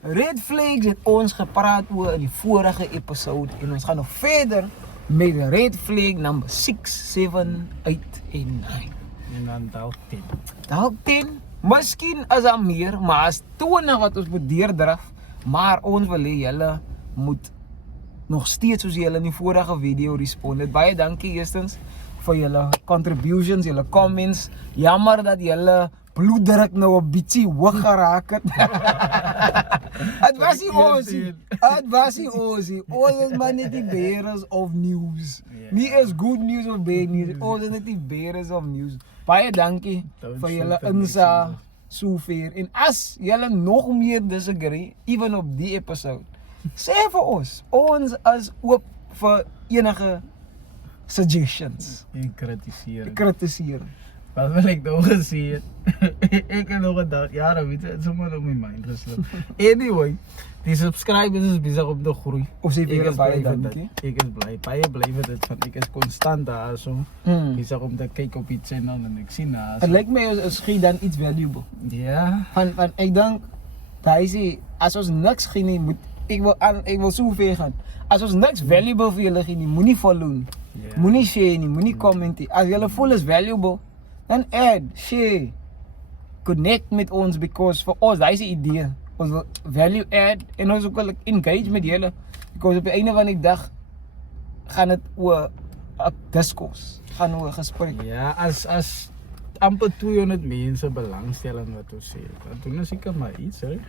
red flags het ons gepraat oor in die vorige episode en ons gaan nog verder met red flag number 6, 7, 8 en 9. En dan dalk 10. Dalk 10, miskien is daar meer, maar as 20 wat ons moet deurdraf, maar ons wil hê julle moet nog steeds soos julle in die vorige video respond het. Baie dankie eerstens vir julle contributions, julle comments. Jammer dat julle bloeddruk nou 'n bietjie hoog geraak het. Het was nie ons nie. Het was nie ons nie. Ons is maar net die bearers of news. Nie is good news of bad news. Ons is net die bearers of news. Baie dankie vir julle insa sover. En as julle nog meer disagree, even op die episode, sê vir ons. Ons is oop vir enige suggestions. En kritiseren. Kritiseren. Wat wil ek nou gesê het? Ek het nog gedacht, ja, dat weet je, het is sommer op my mind gesloop. Anyway, die subscribers is bezig om te groei. Of sê vir julle baie blij vir dankie. dit. Ek is blij, baie blij vir dit, want ek is constant daar so. Bezig om te kyk op die channel en ek sien daar so. Het lyk my ons gee dan iets valuable. Ja. Van ek dink, daai sê, as ons niks gee nie, moet ek wil so ver gaan. As ons niks valuable vir julle gee nie, moenie follow nie. Ja. Moenie share nie, moenie comment nie. As julle voel is valuable, dan add, share, connect met ons, because vir ons, daai is die idee. Ons wil value add en ons wil engage met julle, because op die einde van die dag gaan dit oor 'n discourse, gaan oor gesprek. Ja, as amper 200 mense belangstel in wat ons sê, dan doen ons seker maar iets, hè.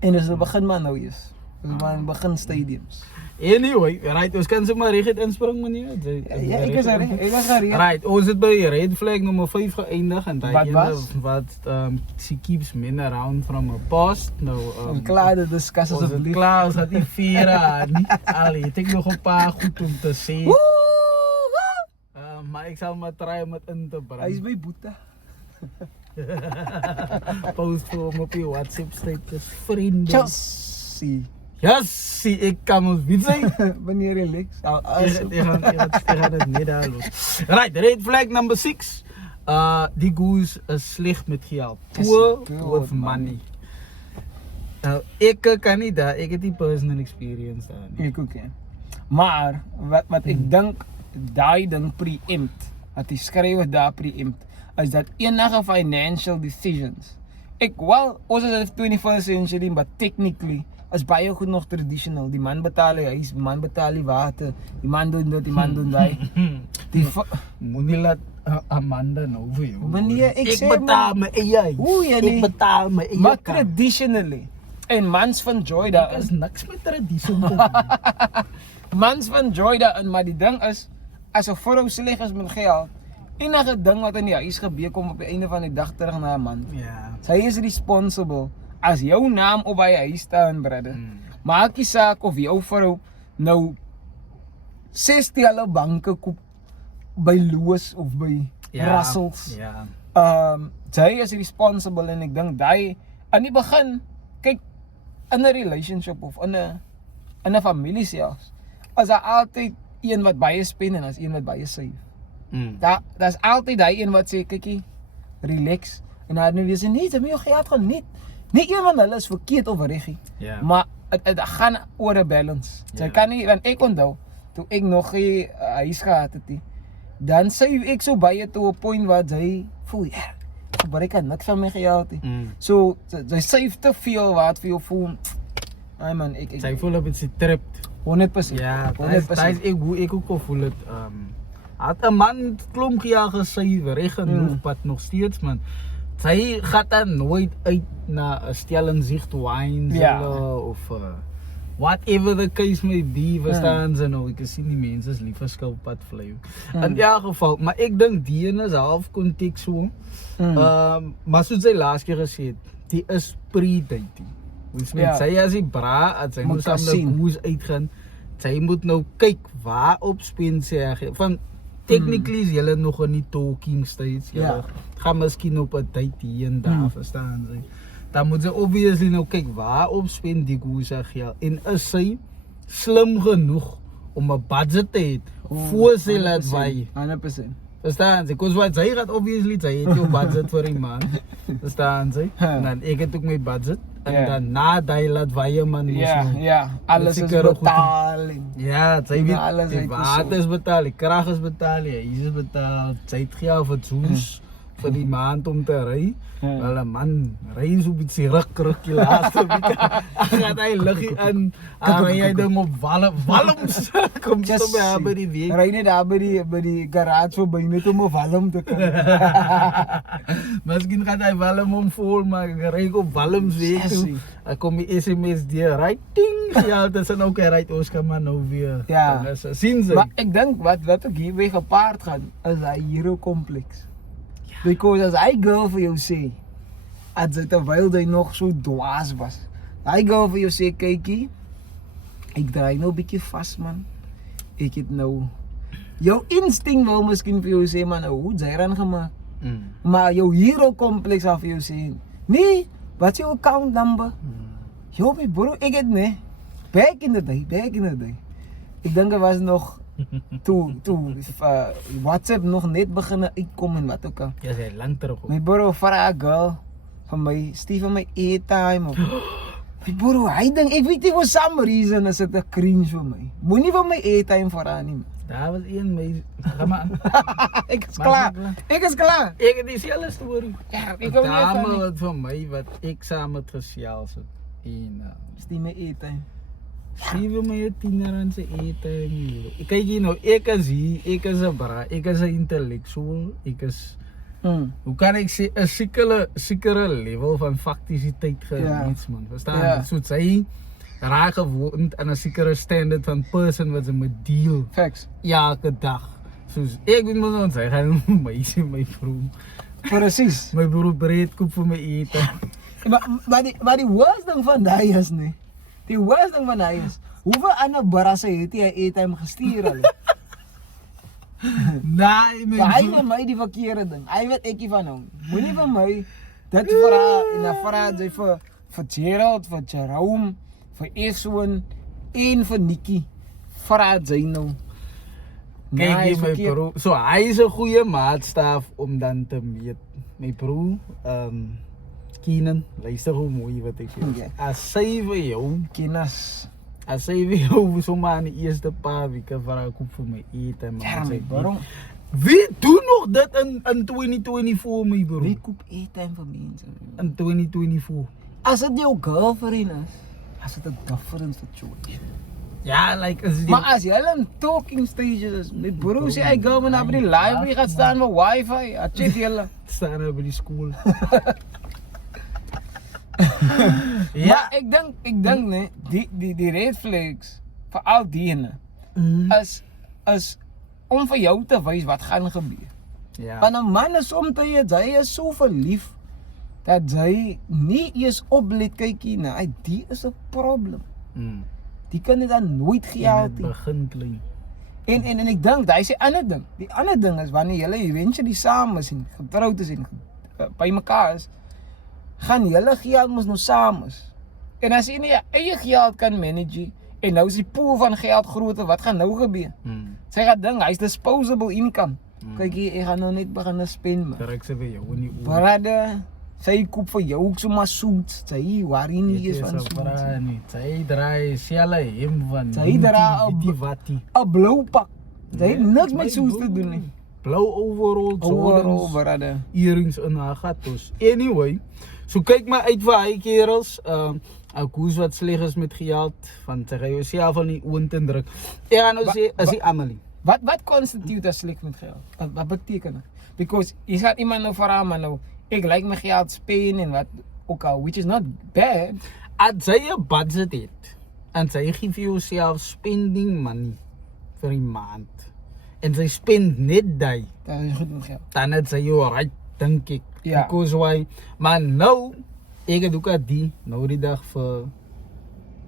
En dis begin maar nou is. Dis maar in begin stadiums. Anyway, right, ons kan sommer reg inspring meneer. Ja, ek is reg. Ek was reg. Right, ons het by red flag nommer 5 geëindig en daai Wat ene was? wat she keeps men around from a past. Nou Ons klaar dit discuss ons het asseblief. klaar, ons het die vere nie. Allee, het ek nog 'n paar goed om te sê. Maar ek sal maar try om dit in te bring. Hy is by Boeta. Post vir hom op die WhatsApp status. Vriende. Chelsea. Yes, zie ik kan ons niet zijn. Wanneer relax. Die gaan het niet aan los. Right, red flag number 6. Die goose is slecht met geld. Poor with money. Nou, ik kan niet daar. Ik heb die personal experience daar nie. Ek ook ken. Maar wat ek dink daai ding preempt, wat die skrywer daar preempt, is dat enige financial decisions. Ons is in the 21st century, but technically is baie goed nog traditional. Die man betaal die huis, die man betaal die water, die man doen dit, die man doen daai. Moenie laat Amanda nou vir jou. Meneer, ek sê betaal my eie. Ek betaal my eie. Maar traditionally, en mans van joy daar is niks met tradisie. Mans van joy daar, maar die ding is, as 'n vrou sleg is met geld, enige ding wat in die huis gebeur kom op die einde van die dag terug na 'n man. Ja. Sy is responsible. As jou naam op by huis staan, brother. Maak nie saak of jou vrou nou 60 alle banke koop by Loos of by Russells. Ja. Sy is responsible en ek dink daai aan die begin, kyk, in 'n relationship of in 'n familie selfs, is daar altyd een wat baie spend en as een wat baie save. Daar's altyd daai een wat sê, kykie, relax. En hy het nou weer sê, nee, jy moet jou geld gaan nie een van hulle is verkeerd of reg nie. Ja. Maar het gaan oor 'n balance. Jy kan nie, want ek onthou, toe ek nog nie huis gehad het nie, dan sê ek so baie toe 'n point waar jy voel, ja, maar ek kan niks van my geld nie. So, jy save te veel wat vir jou voel, ay man, Sy voel op dit tripped. 100%. Ja, 100%. ek ook voel het. Had 'n man klomp jaar gesuiwer, reg genoeg pad nog steeds, man. Sy gaan dan nooit uit na 'n Stellenzicht wines of whatever the case may be, verstaan ze nou. Ek sien die mense is lief vir skilpad vlei. In elk geval, maar ek dink die ene is half konteks so. Maar soos sy laas keer gesê het, die is pre-dating. Ons met sy as die bra, as sy moet saam nou moes uitgaan, sy moet nou kyk waar op spend sy van technically is julle nog in die talking stage. Julle gaan miskien op 'n date hier en daar, verstaan sy. Dan moet sy obviously nou kyk waar op spend die goeie geld. En is sy slim genoeg om 'n budget te hê voor sy laat wy. 100%. Verstaan sy? Because wat sy gaat obviously sy het jou budget vir 'n maand. Verstaan sy? En dan ek het ook my budget En dan na die laat wij man moes Ja, doen. ja. Alles is Sekere goed. betaal. Ja, sy weet, alles die uitgesoek. water is betaal, die krag is betaal, die huis is betaal, sy het geld vir zoens vir die maand om te ry. Wel man, ry so bietjie ruk die laaste bietjie. Gaan hy liggie in, ry jy ding op walms. Kom Just so by haar by die week. Ry net daar by die garage verby net om 'n walm te kry. Miskien gaan hy walm om vol, maar ry ek op walms week toe. Sessie. Ek kom die SMS deur, ry ting. Ja, dit is ook ry ons kan maar nou weer. Ja. Dan is sien sy. Maar ek dink wat ook hiermee gepaard gaan is hy hero kompleks. Because as hy girl vir jou sê, as hy terwyl hy nog so dwaas was. Hy girl vir jou sê kykie, ek draai nou 'n bietjie vas man. Ek het nou jou instinct wil miskien vir jou sê man, nou hoe jy ran gemaak. Maar jou hero kompleks af vir jou sê, nee, wat is jou account number? Yo, my bro, ek het nee. Back in the day. Ek dink er was nog toe WhatsApp nog net begin uitkom en wat ook al. Ja, sy lang terug. My bro, vir 'n girl van my, stuur vir my airtime of my bro, hy dink ek weet nie for some reason is dit 'n cringe vir my. Moenie vir my airtime vir haar nie. Daar was een my gaan Ek is klaar. Ek het dieselfde storie. Ja, ek Ek hou nie dame van nie. wat van my wat ek saam met gesels het. En Stuur my airtime. Sien my 'n tiener se ete. Kyk hier nou, ek is hier, ek is 'n bra, ek is 'n intellektueel, ek is hoe kan ek sê 'n sekere level van faktisiteit geniet man. Verstaan? Ja. So sy raak gewoond aan 'n sekere standaard van person wat sy moet deal. Facts. Elke dag. Soos ek weet mos ons hy gaan my vrou. Precies. My broer breed koop vir my ete. Maar die worst ding van daai is nie. Die worst ding van daai is, hoeveel ander barasse het hy airtime gestuur al? Nee, Maar hy van my die verkeerde ding. Hy weet ekie van hom. Moenie van my dit vir haar en dan vir haar jy vir Gerald, vir Jerome, vir Eswin en vir Nikki. Vir haar jy nou. Kyk hy hier is my verkeerd. broer. So hy is 'n goeie maatstaf om dan te meet. My broer, Keenan, luister hoe mooi wat ek sê. Okay. As sy vir jou, Kennis. as sy vir jou sommer aan die eerste paar weke vir haar koop vir my ete man. Ja, Sy my eet. bro. Wie doen nog dit in 2024 my broer? Wie koop airtime vir mense? In 2024. As dit jou girlfriend is, as dit 'n different situation. Ja, like as die Maar as jy al in talking stages is, my bro sê hy gaan maar na by die library gaan staan met wifi, a check julle. staan nou by die skool. Ja, ek dink nee, die red flags vir al diene is om vir jou te wys wat gaan gebeur. Ja. Want 'n man is soms hy is so verlief dat hy nie eens oplet kykie na, hy die is 'n probleem. Die kan dit dan nooit Ja, gehelp dit nie. begin klein. En ek dink daai is 'n ander ding. Die ander ding is wanneer julle eventually saam is en getroud is en by mekaar is, gaan julle geld mos nou saam is. En as jy nie jou eie geld kan manage en nou is die pool van geld groter, wat gaan nou gebeur? Sy gaan dink hy's disposable income. Kyk hier, ek gaan nou net begin spend man. Trek sy vir jou in die oor. Brother, sy koop vir jou ook sommer suits. Sy worry nie eens van suits. Sy draai selle hem van. Sy dra 'n watie. 'n blou pak. Sy het niks met suits te doen nie. Blou overall, Overall, Jordans, brother. earrings in haar gatos. Anyway, so kyk maar uit vir hy kerels. Ek hoes wat sleg is met geld van sy gaan jouself aan die oond indruk. Ek gaan nou sê, is die Amelie. Wat constitute as sleg met geld? Wat beteken dit? Because jy sê iemand nou vir haar maar nou, ek like my geld spend en wat ook al, which is not bad. As sy 'n budget het en sy gee vir jouself spending money vir die maand en sy spend net daai, Dat is goed met geld. dan het sy jou right, dink ek. Ja. Because why? Maar nou, ek het ook al die, nou die dag vir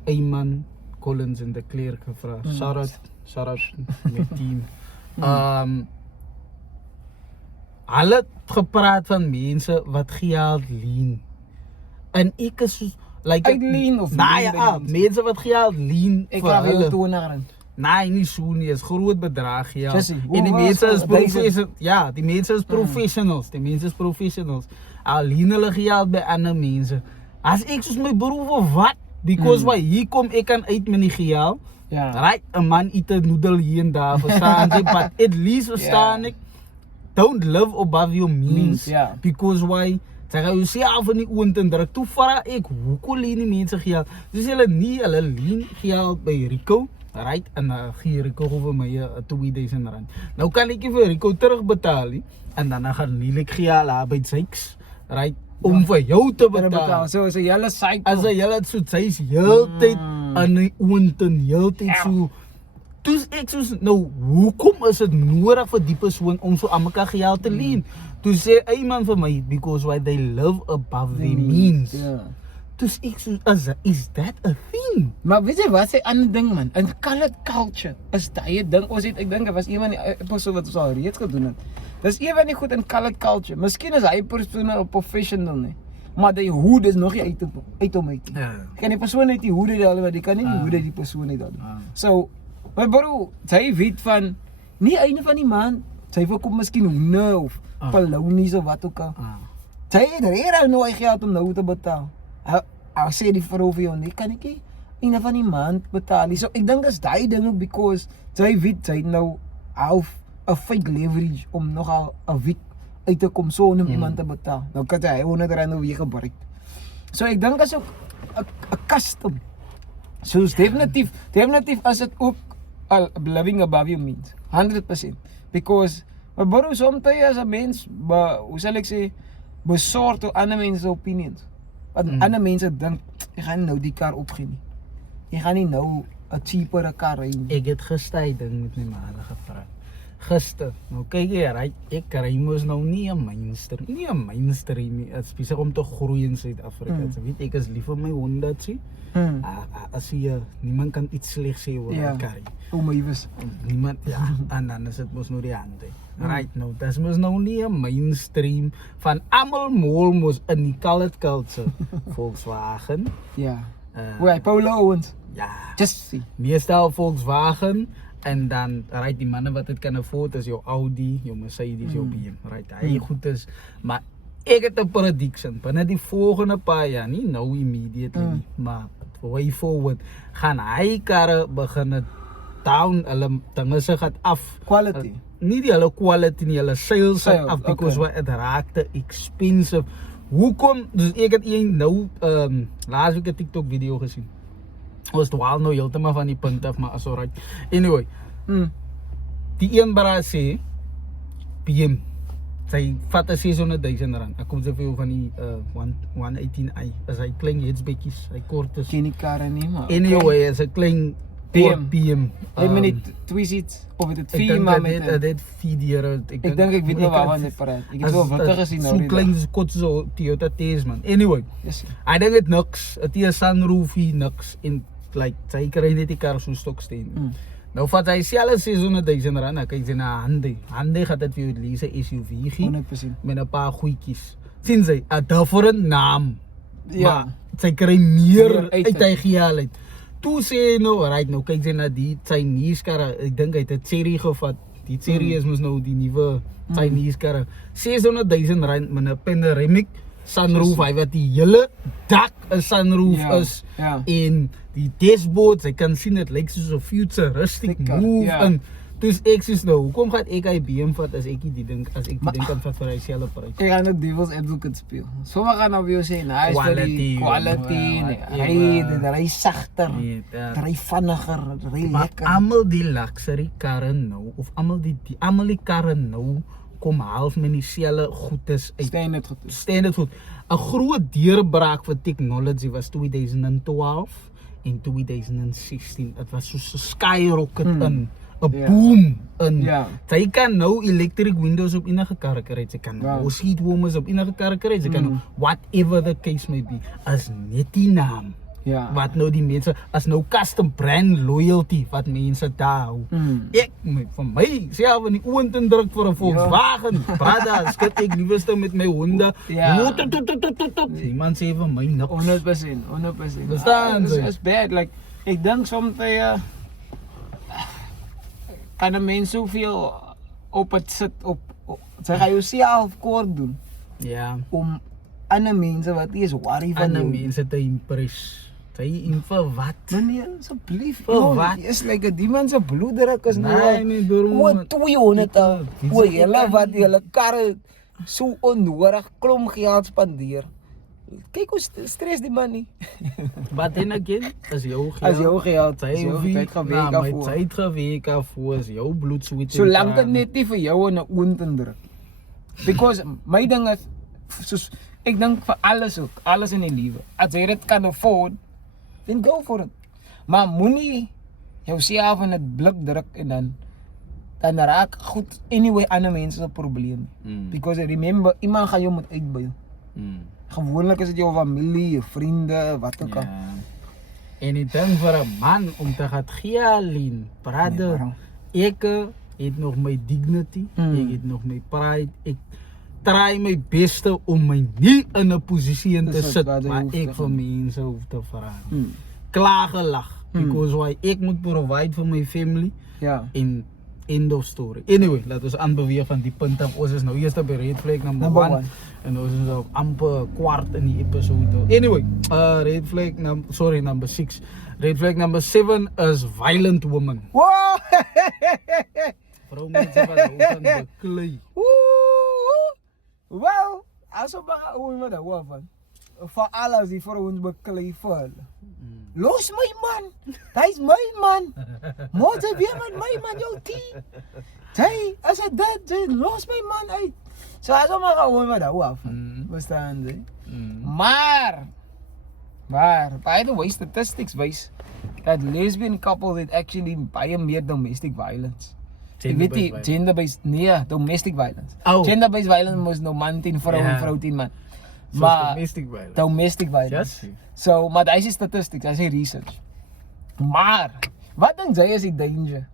Eyman Collins en de Klerk gevra. Shout out met team. Hulle het gepraat van mense wat geld leen. En ek is soos like Uitleen of nou leen by ja, mense? mense wat geld leen Ek vir gaan vir jou hulle. toon. Nee, nie so nie, is groot bedrag ja. Jessie, hoe En die was mense is dit? professionals. Ja, die mense is professionals. Die mense is professionals. Al leen hulle geld by ander mense. As ek soos my broer of wat? Because why, hier kom ek kan uit met die geld. Ja. Right, 'n man eet 'n noedel hier en daar, verstaan jy? But at least verstaan ek, don't live above your means. Ja. Because why? Zeg jy sê af in die oond en druk. Toe vra ek, hoekom leen die mense geld? Dus hulle leen geld by Rico. Right, en gee Rico vir my R2000. Nou kan ek nie vir Rico terugbetaal nie. En dan gaan Lilik geld daar by Sykes. Right, om vir jou te betaal. So julle cycle. As jy het so sy's heeltyd aan die oond en heeltyd so. Dus ek soos nou, hoekom is dit nodig vir die persoon om so aan mekaar geld te leen? Toe sê iemand vir my, because why they live above their means. Ja. Dus ek soos, is that a thing? Maar weet jy wat sê ander ding man, in colored culture is daai ding, ek dink dit was een van die episode wat ons al reeds gedoen het. Dis een van die goed in colored culture. Miskien is hy persoon 'n professional nie. Maar die hoed is nog nie uit hom uit. Ja. Kan die persoon net die hoede daar, die kan nie die hoede die persoon net daar doen. So, my bro, sy weet van nie einde van die maand, sy verkoop miskien hoende of palounies of wat ook al. Sy het reg nou hy geld om nou te betaal. Hy sê die vrou vir jou, nee, kan ek nie einde van die maand betaal nie. So ek dink is daai ding ook because sy weet sy het nou half 'n fake leverage om nogal 'n week uit te kom so om iemand te betaal. Nou kan hy R100 weer gebruik. So ek dink is ook 'n custom. So definitief as dit ook living above your means. 100%. Because maar bro, soms as 'n mens, hoe sal ek sê, besorgd oor ander mense opinions. Want ander mense dink ek gaan nou die kar opgee nie. Jy gaan nie nou 'n cheaper kar ry nie. Ek het gister ding met my ma gepraat. Gister, nou kyk jy, ek ry mos nou nie 'n mainstream nie. Dit is besig om te groei in Suid-Afrika. Jy weet, ek is lief vir my honde, sien. As jy niemand kan iets sleg sê oor my kar. My was. Niemand, en dan is dit mos nou die hande. Right, nou, dit is mos nou nie 'n mainstream van almal mol mos in die colored culture. Volkswagen. Ja. Hoe Polo Owens. Ja. Just see. Meestal Volkswagen. En dan, right, die manne wat dit kan afford is jou Audi, jou Mercedes, jou BM. Right, hy goed is. Maar ek het 'n prediction, binne die volgende paar jaar, nie nou immediately nie, maar way forward, gaan hy karre begin down, hulle dinge se gaan af. Quality. Nie die hulle quality nie, hulle sales gaan af, because wat het raakte expensive. Hoekom? Dus ek het nou, laas week 'n TikTok video gesien. Was dwaal nou heeltemal van die punt af, maar as alright. Anyway, die een bra sê, BM, sy vat 'n R600,000. Ek kom sê vir jou van die 118i, as hy klein hatchbackies, hy kort is. Ken nie karre nie, maar Anyway, as 'n klein BM. Hy met die 2 seats, of dit 4 maar met dit 4 deure. Ek dink ek weet nou waarvan jy praat. Ek het wel witte gesien nou. So klein so kort so Toyota T's man. Anyway, I dink dit niks, het nie 'n sunroof hier, niks en like sy kry net die kar so stoksteen. Nou vat hy selfe R600,000, dan kyk jy na Hyundai gaat dit vir jou lease SUV gee 100% met 'n paar goedjies. Sien jy, 'n different naam. Ja, maar sy kry meer uit hy geld uit. Toe sê nou, right, nou kyk jy na die Chinese karre, ek dink hy het 'n Cherry gevat. Die Cherry is mos nou die nuwe Chinese karre. R600,000 met 'n panoramic sunroof, hy wat die hele dak 'n sunroof is. En die dashboard, jy kan sien dit lyk soos 'n futuristic move en dus ek sê nou, hoekom gaan ek hy BM vat as ek die ding kan vat vir hy selfe prys? Ek gaan nou devil's advocate speel. Sommige gaan nou weer sê, nice quality, ry sagter, ry vinniger, ry lekker. Almal die luxury karre nou, of almal die karre nou kom half met dieselfde goedes uit. Standard goed. 'n Groot deurbraak vir technology was 2012 en 2016. Dit was soos 'n skyrocket in 'n boom in. Jy kan nou electric windows op enige karre kry. Jy kan nou seat warmers op enige karre kry. Jy kan whatever the case may be. As net die naam. Wat nou die mense, as nou custom brand loyalty wat mense daar hou. Ek van my self in die oond indruk vir 'n Volkswagen. Brada, skit ek liewste met my honde. Niemand sê vir my niks. 100%. Verstaan jy? It's bad, like ek dink soms kan 'n mens soveel op het sit op sy gaan jou self kort doen. Ja. Om ander mense wat nie is worry van Ander jou. mense te impress. Sy vir wat? Meneer, asseblief. Vir wat? Is like die man se bloeddruk is Nee, door o 200 al. Dit O is julle kan wat nie. julle karre so onnodig klomp geld spandeer. Kyk hoe stres die man nie. But then again, as jou geld. As jou geld, Sy as jou hoef nie- tyd gewerk maar daarvoor. Sy het gewerk daarvoor, as jou bloed sweet. Solank dit net nie vir jou in 'n oond indruk. Because my ding is soos ek dink vir alles ook, alles in die lewe. As jy dit kan afford, then go for it. Maar moenie jouself in 'n blik druk en dan raak goed anyway ander mense se probleem. Because remember, iemand gaan jou moet uitbuil. Gewoonlik is dit jou familie, jou vriende, wat ook al. Ja. En ik denk voor een man om te gaan geel, brother. waarom? Ik heb nog mijn dignity, Mm. ik heb nog mijn pride. Ik try mijn beste om mij niet in een positie in te Dus dat zetten, wat je maar hoeft ik te voor doen. mensen hoef te veranderen. Hmm. Klagelach, Mm. because why ik moet provide voor mijn family. Ja. In end of story. Anyway, laten we aanbeweeg van die punt af. Ons is nou eerst bij Red Flag number Number 1. one. En ons is op amper kwart in die episode. Anyway, Red Flag number 6. Red Flag number 7 is violent woman. Wow! Vrouwmensen wat hou van beklei. Wel, as op mga uwi mo daw van. Voor alles die vrouwens beklei vir hulle. Los my man! Hy's my man! Moet jy weer met my man jou tea? Jy, as hy dit, los my man uit. So as op mga uwi mo daw van. Mm. Verstaan jy? Maar, by the way, statistics wys that lesbian couples het actually baie meer domestic violence. Ek weet nie, gender-based, nee, domestic violence. Oh. Gender-based violence mos nou man teen vrou en Ja. vrou teen man. Maar domestic violence. Domestic violence. Yes. So, maar dis is statistics, dis research. Maar, wat dink jy is die danger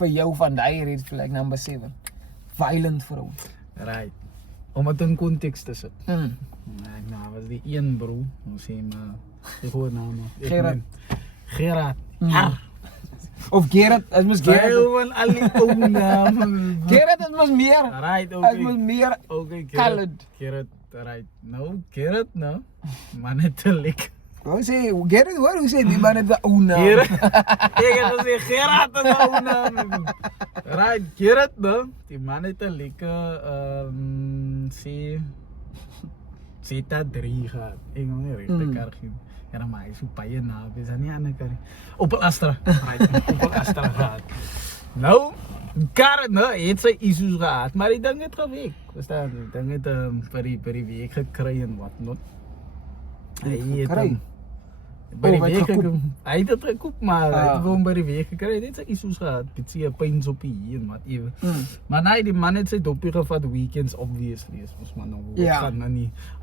vir jou van die red flag number 7? Violent vrouens. Right. Om het in context te zetten. Mm. Nou, was die een bro. Hoe sê maar. Ik hoor naam. Gerard. Gerard. Mm. Of Gerard, as mos Gerard. Gerard. Al die oude namen. Gerard is mos meer. Right, As mos okay. meer Okay, colored. Gerard, right. No, Gerard, no. Man, het te lekker. Hoe sê, Gerard hoor, hoe sê die man het 'n ou naam. Gerard. Ik heb gezegd, Gerard is een oude naam. Right, Gerard, no. Die man het te lekker, Zeta 3 gehad. Ik wil niet rechte kar gaan. Ja, dan maar is op je naam. Is dat niet aan de kar? Opel Astra. Right, Opel Astra gehad. Nou, kar, nou, heeft ze issues gehad. Maar ik denk het geweek. Verstaan je? Ik denk het per die week gekregen en wat not. Gekry? By die Oh, week wat gekoop? hy het dit gekoop, maar hy Ah. het gewoon by die week gekry. Hy het sy issues gehad, bietjie pyn's op hier en wat ewe. Mm. Maar nee, die man het sy dopie gevat weekends obviously. Is mos maar nou Ja. gaan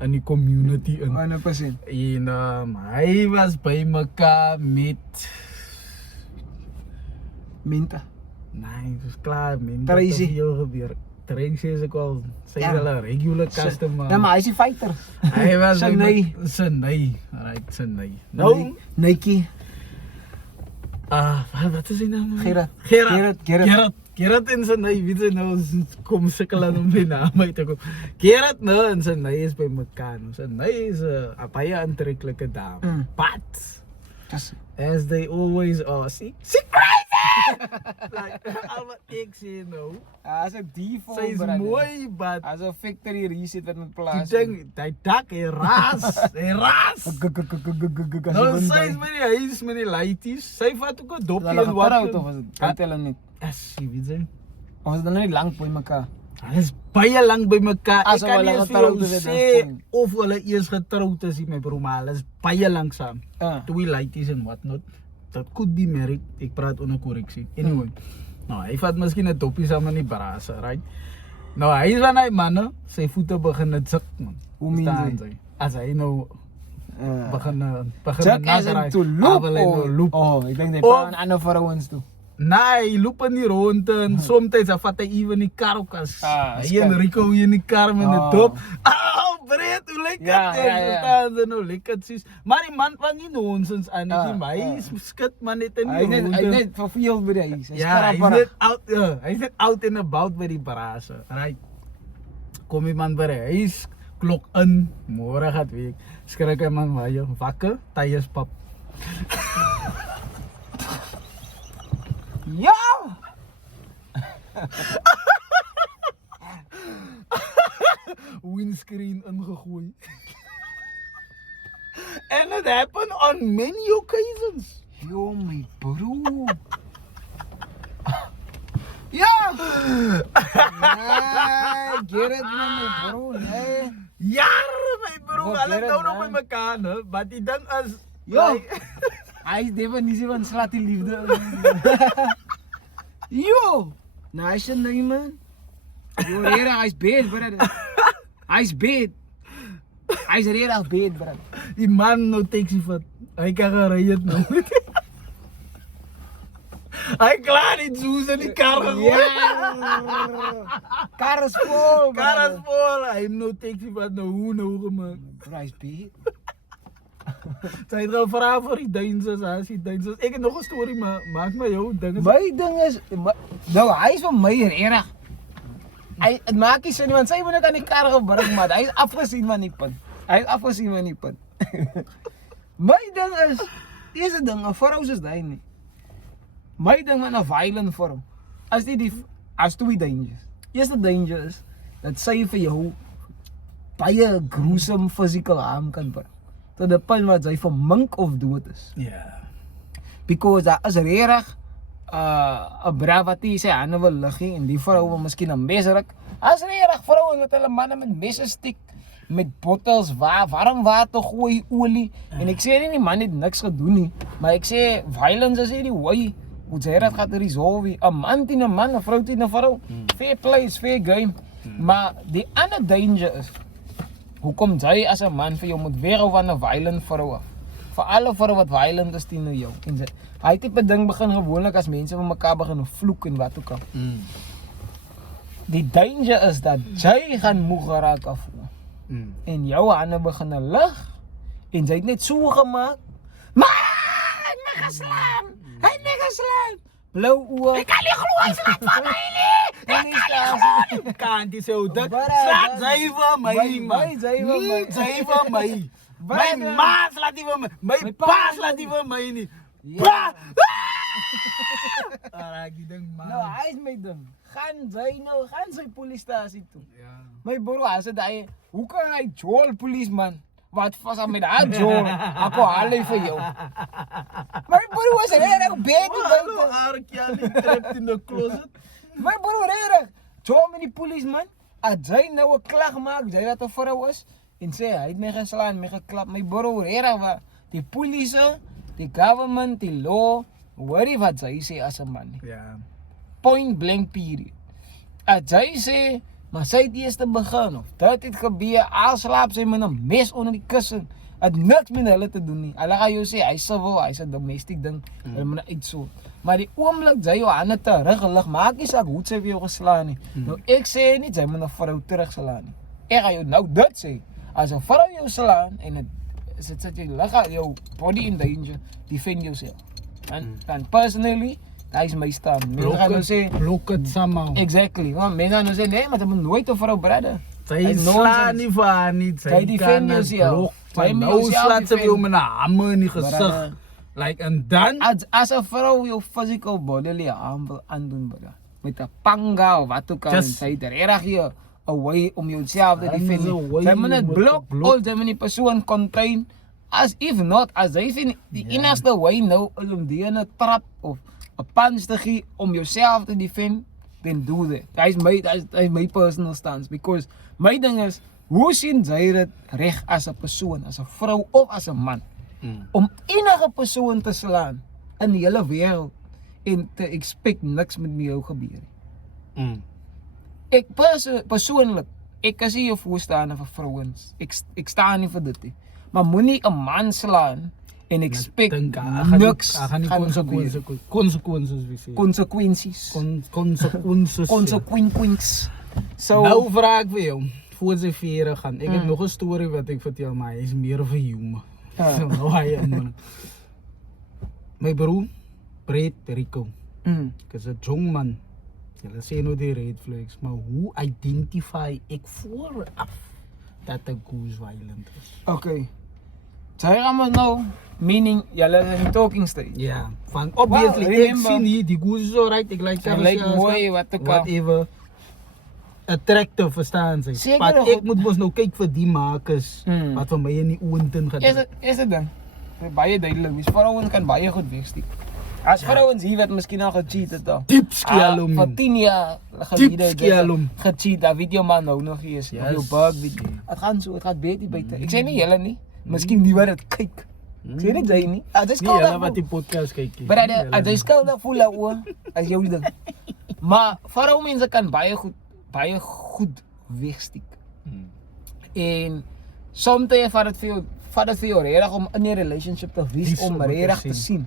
in die community in. 100%. En hy was by mekaar met Minta. nee, dit is klaar, men. Tracy. Wat hier gebeur. Tracy is ook al sy Ja. is al 'n regular customer. Ja, maar hy is 'n fighter. Hy was by Sinai. Sinai. Right, Sinai. Nou, Nike. wat is sy naam? Gerard. Gerard. Gerard en Sinai, wie sy nou kom sukkel aan om die naam uit te kom. Gerard nou en Sinai is by mekaar. Sinai is 'n baie aantreklike dame. Mm. But Dis as they always are, she crazy! Like, al wat ek sê nou. as 'n default Sy is mooi, but As 'n factory reset wat met die plaas. ding, die dak, hy raas. Nou, sy is by die huis met die lighties. Sy vat ook 'n dopie Hulle en wat. getroud of was dit? Kan hulle nie. As jy weet sy. Of was dit nou nie lank by mekaar? Hulle is baie lank by mekaar. As Ek kan hulle nie eens vir getroud jou is, sê dan of hulle eers getroud is, my bro, maar hulle is baie lank saam. Twee lighties en wat not. Dat could be married. Ek praat onder korreksie. Anyway. Nou, hy vat miskien 'n dopie saam in die brase, right? Nou, hy is van hy manne, sy voete begin net suk, man. Hoe meen Verstaan jy? As hy nou begin Check as in to loop. loop. Oh, ek dink jy Of- pa aan ander vrouens toe. Nee, hy loop in die ronde en soms dan vat hy even die kar ook as hy skik. en Rico hier in die kar met 'n Ah. dop. Au, breed, hoe lekker Ja, dit. ja, ja. Verstaan jy nou lekker sis. Maar die man van nie nonsens aan nie, maar hy skit maar net in Hy die net ronde. verveeld by die huis. Hy Ja, skrap hy's net out, hy's net out and about by die brase. Right. Kom die man by die huis, klok in, môre gaat week. Skrik hy man waar jy wakker, tyres pap. Ja! Windscreen ingegooi. And it happened on many occasions. Yo, my bro. Ja! Nee, get it man, my bro. Nee. Jaren, my bro. Wat Hulle get it, nou nog man. by mekaar, ne? Maar die ding is... Yo! like- Hy is definisie van slaat die liefde. Yo! Nice nee man. Yo, redig, hy is beet, brother. Hy is beet. Hy is redig beet, brother. Die man nou taxi vat. Hy kan gaan ry het nou. Hy klaar die juice in die kar gegooi. Ja! Kar is vol, Kar is brother. vol. Hy het nou taxi vat nou hoe nou gemaak. Bro, hy is beet. Sy het gaan vra vir die duinses, as die duinses. Ek het nog 'n storie, maar maak maar jou ding is. My ding is, nou hy is vir my redig. Het maak nie sin nie, want sy moet ek aan die kar gebring, maar hy is afgesien van die punt. Hy is afgesien van die punt. My ding is, deze ding, 'n vrou soos hy nie. My ding met 'n violent vorm, as twee dangers. Eerste danger is, dat sy vir jou baie gruesome physical harm kan bring. Tot die punt wat sy vermink of dood is. Ja. Because daar is redig 'n braaf wat sy hande wil liggie en die vrou wil miskien 'n mes ruk. As redig vroue wat hulle manne met messe stiek, met bottels warm water gooi, olie. En ek sê nie die man het niks gedoen nie, maar ek sê violence is nie die way hoe jy dit gaan resolve. 'n man teen 'n man, 'n vrou teen 'n vrou. Fair play is fair game. Maar die ander danger is hoekom jy as 'n man vir jou moet weghou van 'n violent vrou af. Vir alle vroue wat violent is teen jou. En hy tipe ding begin gewoonlik as mense vir mekaar begin vloek en wat ook al. Die danger is dat jy gaan moeg geraak af. En jou hande begin lig en jy het net so gemaak. Maar hy het my geslaan. Hy het my geslaan. Blou oë. Ek kan nie glo hy slaap van my nie. Ek kan nie glo. Kan die sou dit. Bara, Slaat jy vir my, man. Jy vir my. Jy vir my. My Bara. ma slaat nie vir my. My pa pa slaat nie vir my nie. Ja. Pa! Aragi ding man. Nou, hy is my ding. Gaan sy polistasie toe. Ja. My bro, as dit hy, hoe kan hy Joel policeman? Wat vas aan met daai Joel? Ek haal hy vir jou. My bro was regtig beter Hallo, buite. Arkiali trapped in the closet. My bro regtig. Joel met die policeman, as jy nou 'n klag maak, jy dat 'n vrou is en sê hy het my geslaan, my geklap. My bro regtig waar die polisie, die government, die law, worry wat jy sê as 'n man. Ja. Point blank period. As jy sê, maar sy het eers te begin of dit het gebeur, al slaap sy met 'n mes onder die kussing. Het niks met hulle te doen nie. Hulle gaan jou sê hy's civil, hy's 'n domestic ding. Hulle moet uitsort. Maar die oomblik jy jou hande teruglig, maak nie saak hoe sy vir jou geslaan nie. Nou ek sê nie jy moet 'n vrou terugslaan nie. Ek gaan jou nou dit sê. As 'n vrou jou slaan en dit sit jy lig jou body in danger, defend yourself. And personally, dat is my stand. Mense gaan nou sê Block it somehow. exactly. Want mense gaan nou sê nee, maar jy moet nooit 'n vrou brother. Sy slaan nie vir haar nie. Sy defend yourself. Sy moet Nou yourself slaat sy vir jou defend. met 'n hamer in die gesig. Brother. Like en dan As 'n vrou jou physical bodily harm wil aandoen, brother, met 'n panga of wat ook al, Just- sy het regtig hier 'n way om jouself te Daar is defend. 'n way Sy moet net om te blok blok. al die persoon contain. As if not, as jy vind die enigste way nou is om die 'n trap of 'n punch te gee om jouself te defend, then do that. That is my personal stance, because my ding is, hoe sien jy dit reg as 'n persoon, as 'n vrou of as 'n man, om enige persoon te slaan in die hele wêreld en te expect niks met jou gebeur nie. Ek persoonlik, ek is nie 'n voorstander vir vrouens. Ek staan nie vir dit nie. Maar moenie 'n man slaan en expect niks gaan gebeur. Consequences wie sê. Konsekwensies. Consequences. Konsekwinkwinks. So, Nou vra ek vir jou, voor sy vierde gaan. Ek het nog 'n storie wat ek vertel, maar hy is meer vir humor. So nou hy man. My broer, Brett Rico. Dis 'n jong man. Hulle sê nou die red flags, maar hoe identify ek vooraf dat 'n goose violent is. Okay. So hy gaan maar nou, meaning, julle is in talking stage. Ja, van obviously, Wow, ek remember- sien nie, die goose is alright, ek like Sy lyk mooi, wat ook al. whatever. Attractive, verstaan sy. Seker Maar goed. ek moet mos nou kyk vir die makers, Hmm. wat vir my in die oontin gedruk. Is dit ding. Baie duidelik, wees vrouens kan baie goed wegsteek. As vrouens hier wat miskien al gecheat het dan. Diep skialum. Vir 10 jaar gelede skialum. gecheat, dat weet jou man nou nog eens. Yes. Of jou bug video. Het gaan so, het gaat beter buite. Ek sê nie julle nie. Miskien die wat dit kyk. Ek sê nie jy nie. As jy Nie skuldig hulle wat voel. die podcast kyk nie. Brother, as jy skuldig voel daaroor, as jou ding. Maar vroumense kan baie goed wegsteek. En soms vat dit vir jou regtig om in 'n relationship te wees Dis om om te regtig te sien.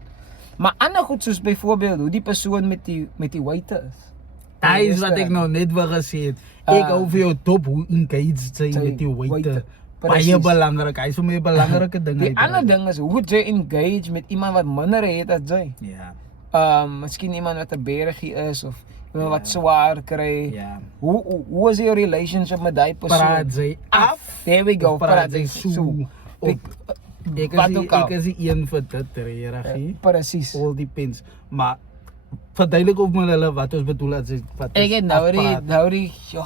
Maar ander goed soos byvoorbeeld hoe die persoon met die waiter is. Dit is wat ek nou net wil gesê het. Ek hou vir jou top hoe engaged sy met die waiter. Baie Precies. belangrik. Hy is vir my 'n belangrike ding. Die ander ding is hoe jy engage met iemand wat minder het as jy. Ja. Miskien iemand wat 'n bergie is of iemand wat swaar kry. Ja. Hoe is jou relationship met daai persoon? Praat sy af. There we go. Of praat sy so. Wat ook al. Ek is die een vir dit regtig. Presies. All depends. Maar verduidelik op my hulle wat ons bedoel as jy wat Ek het nou afpraat. die ja.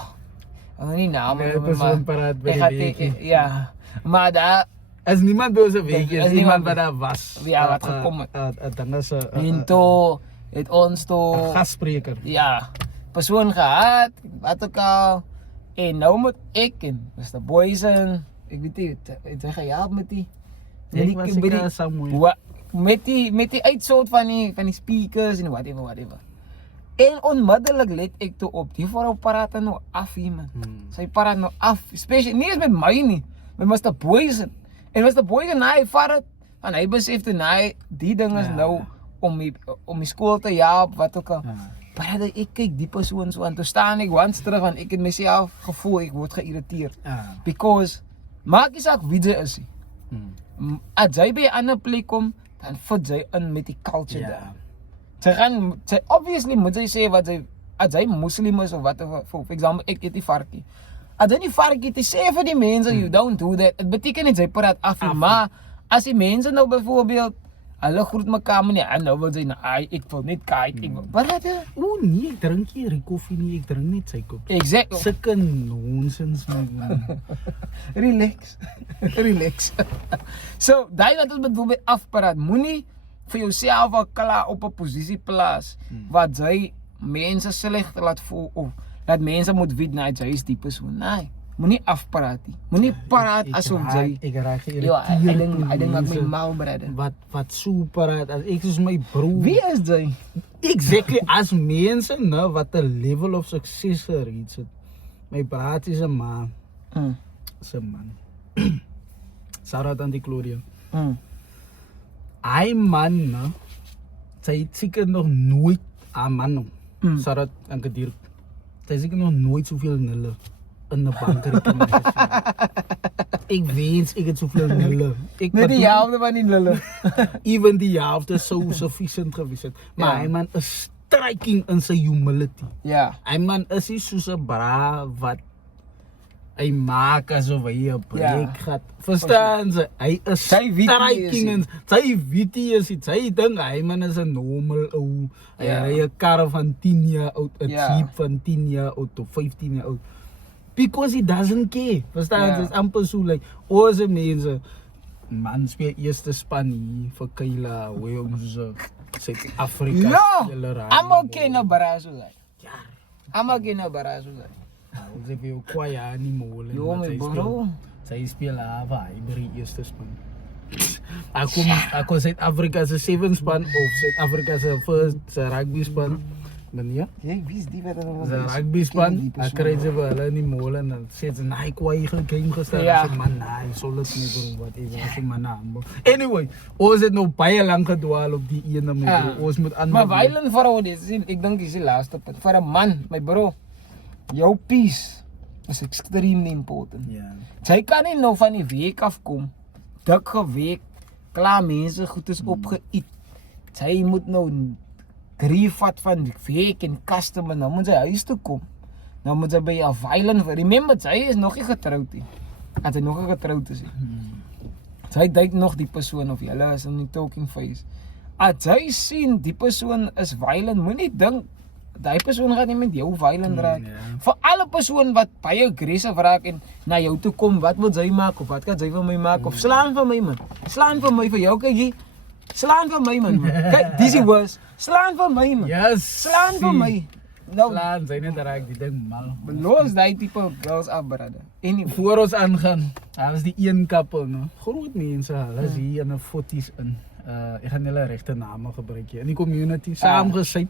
Ek nie name Nee, noem persoon praat by ek die gaat weekie. ja. Maar daar As niemand by ons weet, As is niemand iemand wat daar was. Ja, wat gekom het. Dan is 'n en toe het ons toe gasspreker. ja, persoon gehad, wat ook al. En nou moet ek en Mr. Boysen, ek weet nie, het hy gehelp met die Ek was seker somewhere. met die uitsoort van die speakers en whatever. En onmiddellik let ek toe op, die vrou praat nou af hier man. Sy praat nou af, especially nie eens met my nie, met Mr. Boysen. En Mr. Boysen, hy vat het, en hy besef toe, nee, die ding is Ja. nou om die skool te help, wat ook al. Ja. Maar ek kyk die persoon so aan, toe staan ek once terug, want ek het myself gevoel, ek word geïrriteerd. Ja. Because, maak nie saak wie jy is nie. As jy by 'n ander plek kom, dan fit jy in met die culture daar. Sy obviously moet sy sê wat sy, as jy moslim is of wat, for example, ek eet die varkie. As jy nie varkie te sê vir die mense, you don't do that, het beteken nie, jy praat af nie, maar, as die mense nou bijvoorbeeld, hulle groet mekaar nie, en nou wil sy, ek wil net kyk, ek wil, brother, Nee, ek drink nie koffie nie, ek drink net sy kop. exact, Sulke nonsens man. relax, relax. So, daai wat ons bedoel by afpraat, moenie vir jouself al klaar op 'n posisie plaas, wat jy mense sleg laat voel, of dat mense moet weet, nee, jy is die persoon, nee, moenie afpraat nie, moenie praat asof jy, Ek raak ja, geïrriteerd. I dink maak my mal, brother. Wat super praat, as ek soos my broer. Wie is jy? Exactly, as mense nou wat 'n level of success reach het. My braat is 'n man. Is 'n man. Shout out aan die Claudia. Hy man, nou, sy het seker nog nooit aan man. Shout out aan Kadir. Sy het seker nog nooit soveel nulle in 'n bankrekening gesien. Ek wens ek het soveel nulle. Ek Net die bedoel- helfte van die lulle. Even die helfte sou sufficient gewees het. Maar Ja. hy man is striking in sy humility. Ja, Hy man is nie soos 'n bra wat hy maak asof hy 'n breek gehad. Verstaan jy? Hy is Sy weet nie is striking hy. en sy weet nie is dit. Sy dink hy man is 'n normal ou. Hy Ja. ry 'n kar van 10 jaar oud, 'n Ja. Jeep van 10 jaar oud of 15 jaar oud. Because he doesn't care. Verstaan jy? Ja. Dit is amper so like ons mense man speel eerste span hier vir Kayla, hoe ons Suid-Afrika ja, speel. almal ken 'n barazo sy. Ja. Almal ken 'n barazo sy. Ons het weer kwaya nie mole. Jo, my bro. Sy speel hava, hy by die eerste span. Ako Suid-Afrika se 7 span of Suid-Afrika se first se rugby span. Meneer? Jy wie is die wat dan Ze rugby span, ek kry ze vir hulle in die mole en dan sê ze nee, ek wou hier game gestel. Ja. Ek sê man, nee, sal dit nie bro, wat ek sê man naam. Anyway, ons het nou baie lank gedwaal op die ene my bro. Ons moet aan. Maar violent vrou dis ek dink dis die laaste punt vir 'n man, my bro. Jou peace is extremely important. Ja. Jy kan nie nou van die week af kom, dik geweek, klaar mense goed is opgeëet. Jy moet nou grief vat van die week en customer, nou moet sy huis toe kom. Nou moet sy by jou violent, remember, sy is nog nie getroud nie. as hy nog getroud is. Sy date nog die persoon of julle is in die talking phase. As hy sien die persoon is violent, moenie dink die persoon gaan nie met jou violent raak. Vir alle persoon wat baie aggressive raak en na jou toe kom, wat moet sy maak of wat kan sy vir my maak of slaan vir my man. Slaan vir my vir jou kykie. Slaan vir my man. Kyk, dis die worst. Slaan vir my man. Yes. Slaan vir my. Nou, Slaan, sy net raak die ding mal. los die type girls af, brother. Anyway. Voor ons aangaan, daar was die een kappel, no? Groot mense, hulle is hier in 'n footies in. Ek gaan hulle regte name gebruik hier in die community, saamgesit.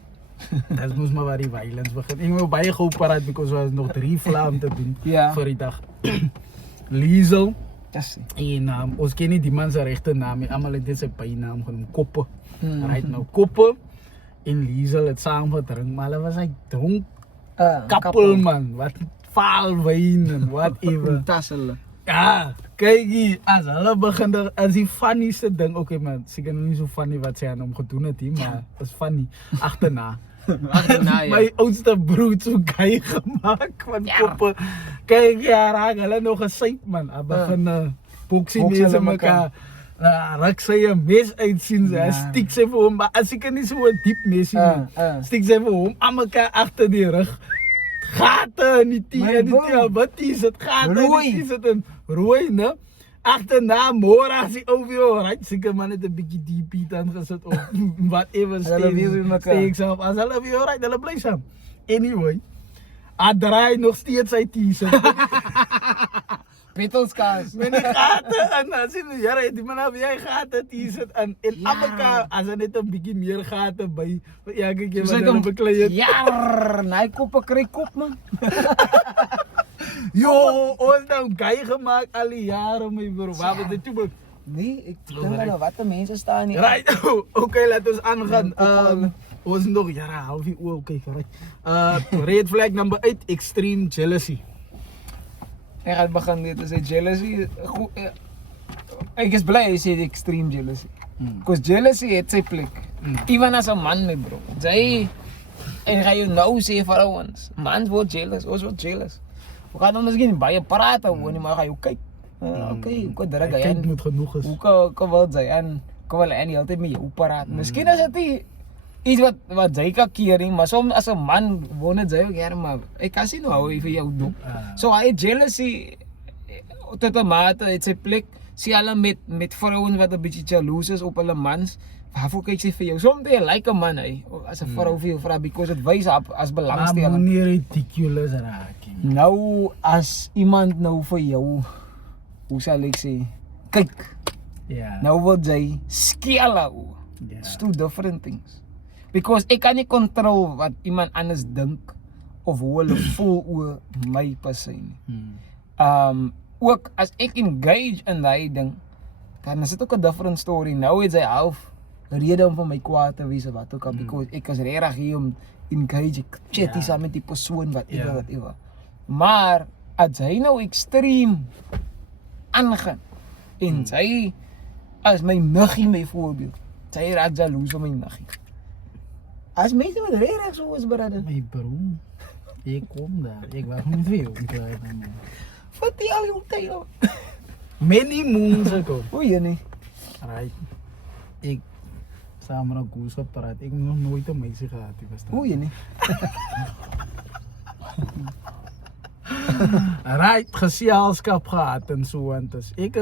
Dit moes maar waar die violence begin. Ek moet baie gou paraat because ons nog 3 vlae om te doen vir die dag. Liesel. Yes. En ons ken nie die man se regte naam nie. Almal het dit sy bynaam genoem, Koppe. Right nou, Koppe en Liesel het saam gedrink, maar hulle was hy dronk kappel man. Wat vaal wyn en whatever. Tassel. Ja, kykie, as hulle begin as die funnieste ding, okay man, seker nie so funny wat sy aan hom gedoen het nie, maar is funny agterna. Agterna, ja. My oudste broer so gey gemaak van Koppe. Kyk, ja, raak hulle nog gesyp man. Hy begin boksie mense mekaar. Raak sy 'n mes uitsien, sy stiek sy vir hom, maar as ek nie so 'n diep mes nie. Stiek sy vir hom aan mekaar agter die rug. Gate in die tee, wat is dit? Gate in die sit en rooi, né? Agterna môre as die ou weer right, seker man het 'n bietjie DP dan gesit of whatever steek self. As hulle weer right, hulle bly saam. Anyway, draai nog steeds sy T-shirt. Petelskaas. Met die gate en as jy jare die man af jy gate T-shirt en almekaar as hy net 'n bietjie meer gate by elke keer wat hulle beklei het. Ja, nee koppe kry kop man. Jo, ons nou gey gemaak al die jare my bro. Waar was dit toe? Nee, ek dink hulle wat die mense staan nie. Right. Okay, laat ons aangaan. Ons nog jare halfie oor okay, right. Red flag number 8, extreme jealousy. Ek gaan begin dit as jealousy. Ek is bly hy sê extreme jealousy. Because jealousy het sy plek. Even as 'n man my bro. Jy en ga jy nou sê vir ons. Mans word jealous, ons word jealous. We gaan dan miskien baie praat oor nie, maar ga jy kyk. Okay, hoe kan dit gaan? Kyk moet genoeg is. Hoe kan wat jy aan kom hulle en altyd met jou praat. Miskien is dit iets wat jy kan keer nie, maar soms as 'n man wonder jy ook ja, maar ek kan sien hoe hy vir jou doen. So hy jealousy tot 'n mate het sy plek. Sien hulle met vrouens wat 'n bietjie jaloers is op hulle mans. Waarvoor kyk sy vir jou? Soms jy like 'n man hy as 'n vrou vir jou vra because dit wys as belangstelling. Maar moenie ridiculous raak nie. Nou as iemand nou vir jou, hoe sal ek sê, kyk. Ja. Nou word jy skeela. It's two different things. Because ek kan nie control wat iemand anders dink of hoe hulle voel oor my persoon nie. Ook as ek engage in daai ding, dan is dit ook 'n different story. Nou is hy half rede om vir my kwaad te wees of wat ook al, because ek is regtig hier om engage, ek chat saam met die persoon whatever. Maar as hy nou extreme aangaan en sy as my niggie my voorbeeld, sy raak jaloers op my niggie. As mense wat regtig so is, brother. My bro, ek kom daar, ek wou hom veel. Vertel jou tyd. Many moons ago. O, jy nie. Right. Ek saam met 'n goeie gepraat. Ek het nog nooit 'n meisie gehad, jy verstaan. O, jy nie. Right, geselskap gehad en so en dus. Ek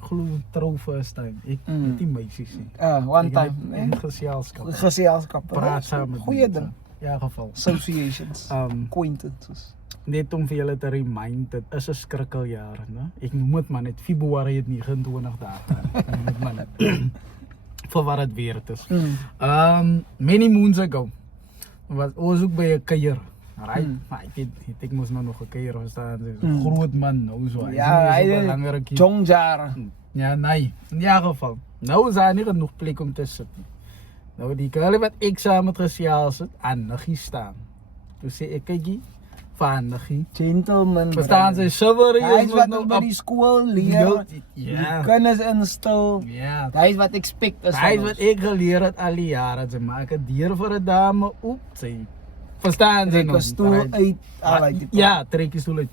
glo trou first time. Ek het die meisies nie. One time. En geselskap. Geselskap. Praat saam met goeie ding. Ja, geval. Associations. Acquaintances. Net om vir julle te remind, dit is 'n skrikkeljaar, né? Ek noem dit maar net Februarie het 29 dae. Net maar net. Vir wat dit weer is. Many moons ago. Was ons ook by 'n kuier. Right? Maar ek moes nou nog 'n kuier staan. Groot man nou so. Ja, hy Jongjar. Ja, nee. In die geval. Nou is daar nie genoeg plek om te sit nie. Nou die girl wat ek saam met gesels het, aan niggie staan. Toe sê ek kykie van niggie. Gentleman. Verstaan sy chivalry is wat nou by die skool leer. Ja. Kennis instil. Ja. Dit is wat expect is. Dit is wat ek geleer het al die jare. Sy maak 'n deur vir 'n dame oop. Sy verstaan sy nog. Stoel uit. Ja, trek die stoel uit.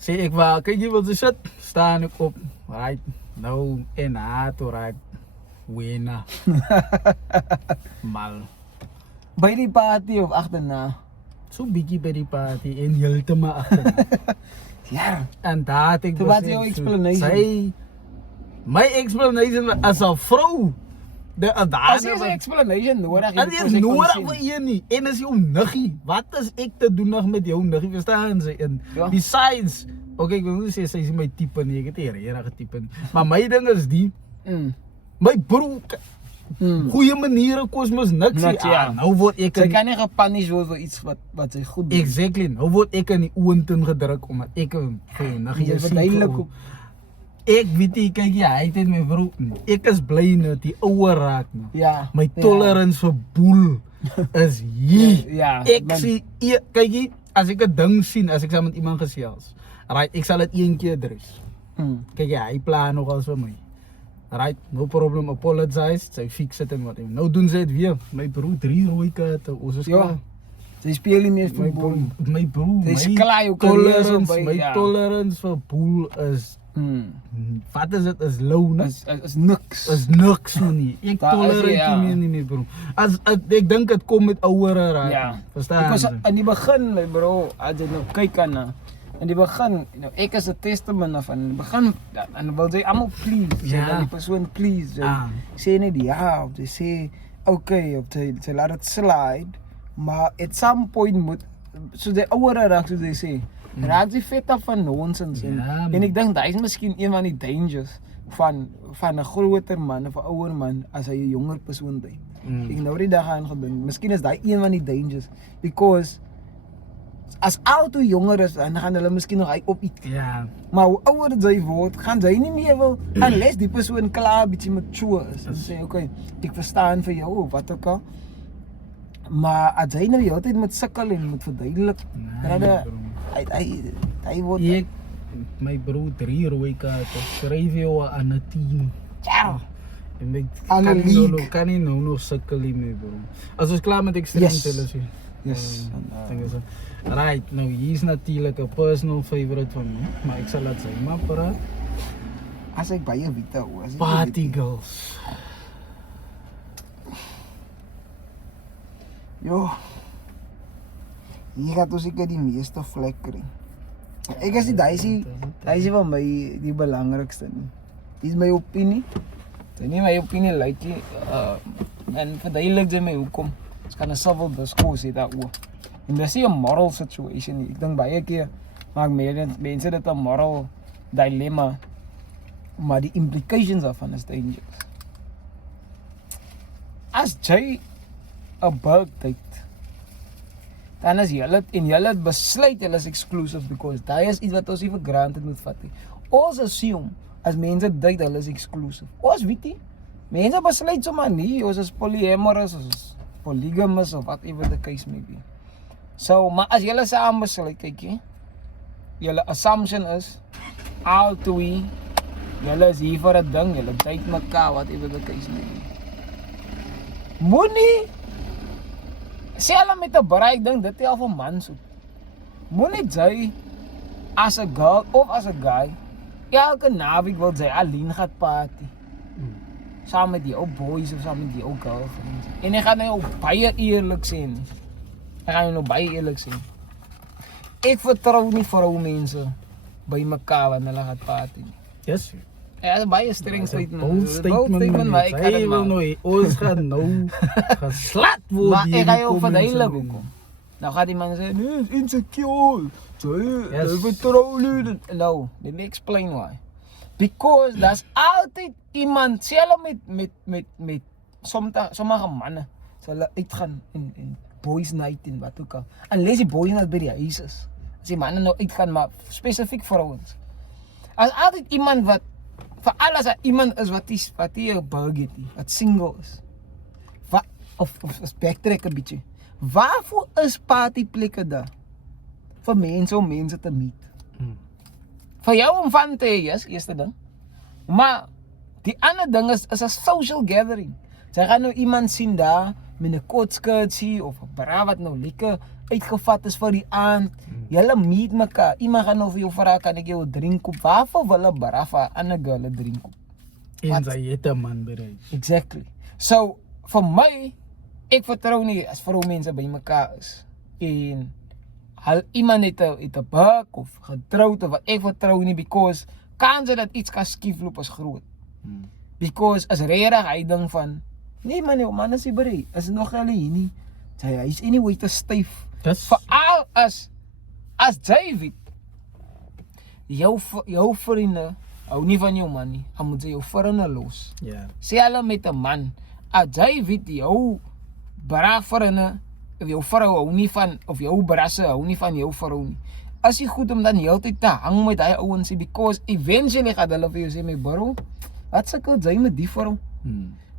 Sê ek waar, kyk jy wat sy sit, staan ek op, right, nou en toe right, wena. Mal. By die party of agterna? So bietjie by die party en heeltemal agterna. Ja. En daar het ek So wat is jou explanation? My explanation as 'n vrou. As jy 'n explanation nodig En jy is nodig vir een nie. En as jou niggie, wat is ek te doen nog met jou niggie, verstaan sy? En Ja. besides, okay, ek wil nie sê sy is my tipe nie, ek het nie regtig tipe nie. Maar my ding is die, my broer, goeie maniere kos mos niks nie. Niks, ja. Nou word ek Sy kan nie gepunish word vir iets wat sy goed doen. exactly, nou word ek in die oontin gedruk omdat ek vir jou niggie Jy is. verduidelik hoe- Ek weet nie, kyk jy, hy het my broer. Ek is bly net die ouer raak nou. Ja. My tolerance vir boel is hier. Ja. Ek man. sien, kyk jy, as ek 'n ding sien, as ek saam met iemand gesels, right, ek sal dit een keer dres. Kyk jy, hy plan nogals vir my. Right, no problem, apologize, sy fix dit en wat. Nou doen sy dit weer. My broer 3 rooi kaarte, ons is Ja. klaar. Sy speel nie meer My voetbal. broer, Sy my sklaai jou carrière so tolerance, by, my ja. tolerance vir boel is, wat is dit, is low, né? Is niks. Is niks nie. Ek Daar is tolereer jy, ja. nie meer nie, bro. Ek dink dit kom met ouere raak. Ja. Verstaan? Because in die begin, my bro, as jy nou kyk aan in die begin, nou ek is 'n testament daarvan. In die begin en wil jy almal please, jy Ja. wil die persoon please. Jy sê net ja, of jy sê okay, of jy laat dit slide, maar at some point moet so die ouere raak, soos jy sê. Raak jy vet af van nonsens en, Ja, en ek dink daai is miskien een van die dangers van 'n groter man of 'n ouer man as hy 'n jonger persoon date. Ek nou die dag aan gedink, miskien is daai een van die dangers because as ou jonger is dan gaan hulle miskien nog hy op iets. Ja. Maar hoe ouer jy word, gaan jy nie meer wil unless die persoon klaar bietjie mature is. En sê okay, ek verstaan vir jou of wat ook al. Maar as jy nou heeltyd moet sukkel en moet verduidelik, dan hy word Ek, my broer 3 rooi kaarte, skryf jou aan 'n 10. ja. En ek Aan 'n league. kan nie nou nog sukkel nie, my bro. As ons klaar met extreme Yes. televisie. Yes. Dink is right, nou hier is natuurlik 'n personal favorite van my, maar ek sal dit sê, maar para As ek baie wite hoor, as ek party weet- girls. Jo. Hier gaat ons seker die meeste vlek kry. Ek is die daai van my die belangrikste nie. Dis my opinie. Dit nie my opinie lyk nie. En verduidelik jy my hoekom. Ons kan 'n civil discourse hê daaroor. En dis nie 'n moral situation nie. Ek dink baie keer maak mense dit 'n moral dilemma. Maar die implications daarvan is dangerous. As jy 'n bug date, dan is julle het besluit julle is exclusive because daai is iets wat ons nie vir granted moet vat nie. Ons assume as mense date hulle is exclusive. Ons weet nie. Mense besluit sommer nie, ons is polyamorous, ons is polygamous of whatever the case may be. So, maar as julle saam besluit, kyk jy, julle assumption is al twee julle is hier vir 'n ding, julle date mekaar, whatever the case may be. Moenie sê hulle met 'n bereik ding, dit tel vir mans ook. Moenie jy as 'n girl of as 'n guy elke naweek wil jy alleen gaan party. Saam met jou boys of saam met jou girlfriends. En ek gaan nou baie eerlik sê. Ek gaan nou baie eerlik sê. Ek vertrou nie vroumense by mekaar wanneer hulle gaan party nie. Yes. Ja, dit is baie streng statement. Bold statement, maar ek kan dit wil maar. nou, ons gaan nou geslat word Maar hier ek ga in jou die verduidelik comments. hoekom. Nou gaat die man sê, nee, is insecure. Yes. Jy vertrou nie. Nou, let me explain why. Because daar's altyd iemand, sê hulle met sommige manne, sal hulle uitgaan in boys night en wat ook al. Unless die boys night by die huis is. As die manne nou uitgaan, maar spesifiek vrouens. As altyd iemand wat, vir alles as iemand is wat hier 'n bug het, wat single is. Of backtrack 'n bietjie. Waarvoor is partyplekke daar? Vir mense om mense te meet. Vir jou om van te hê, is eerste ding. Maar die ander ding is 'n social gathering. Jy gaan nou iemand sien daar met 'n kort skirtsie of 'n bra wat nou lekker uitgevat is vir die aand. julle meet mekaar. Iemand gaan nou vir jou vra, kan ek jou 'n drink koop? Waarvoor wil 'n brava ander girl 'n drink koop? En sy het 'n man bereik. Exactly. So, vir my, ek vertrou nie as vroumense by mekaar is. En iemand het 'n buk of getroud of wat, ek vertrou nie because kanse dat iets kan skiefloop is groot. Because as regtig hy ding van nee man, jou man is nie bereid. Is nog hulle hier nie. Hy is anyway te styf. Veral as jy weet jou vriende hou nie van jou man nie. Dan moet jy jou vriende los. Ja. Sê hulle met 'n man. As jy weet jou vriende of jou vrou hou nie van of jou brasse hou nie van jou vrou nie. As jy goed om dan heeltyd te hang met daai ouens because eventually gaan hulle vir jou sê my bro, wat sukkel jy met die vrou?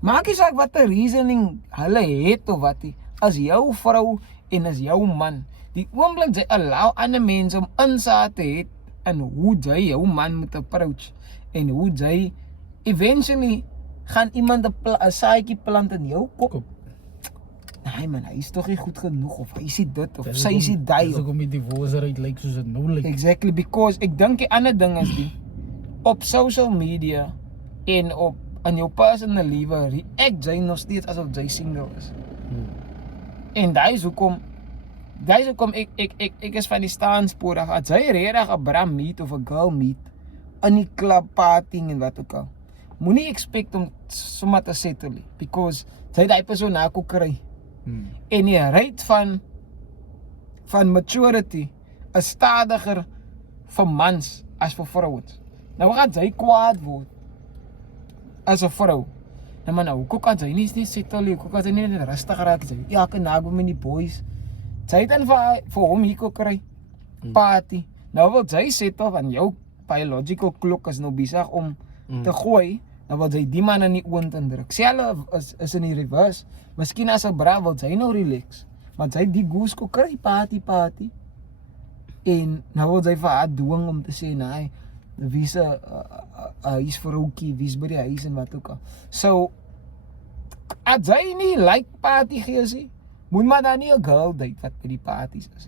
Maak nie saak wat 'n reasoning hulle het of wat nie. As jou vrou en as jou man, die oomblik jy allow ander mense om insaag te hê in hoe jy jou man moet approach en hoe jy eventually gaan iemand 'n saadjie plant in jou kop. Nee man, hy is tog nie goed genoeg of hy is dit of sy is dit. Dis hoekom die divorce uit lyk soos dit nou lyk. Exactly, because ek dink die ander ding is die op social media en op in jou personal lewe react jy nog steeds asof jy single is. En dis hoekom ek is van die standspoor af as jy regtig 'n bram meet of 'n girl meet in die club party en wat ook al. Moenie expect om sommer te settle nie because jy daai persoon na kon kry. En die rate van maturity is stadiger vir mans as vir vrouens. Nou gaan jy kwaad word as 'n vrou. Nou maar nou, hoe kan jy nie settle nie? Hoe kan jy nie rustig raak jy? Ja, ek nago met die boys. Jy dan vir hom hier kon kry party. Nou wil jy settle van jou biological klok is nou besig om te gooi. Nou wil jy die man in die oond indruk. Sê hulle is in die reverse. Miskien as 'n bra wil jy nou relax. Maar jy die goose kon kry party. En nou wil jy vir haar dwing om te sê nee, wie's 'n huis vir oukie, wie's by die huis en wat ook al. So as jy nie like party gees nie, moet maar dan nie 'n girl date wat by die parties is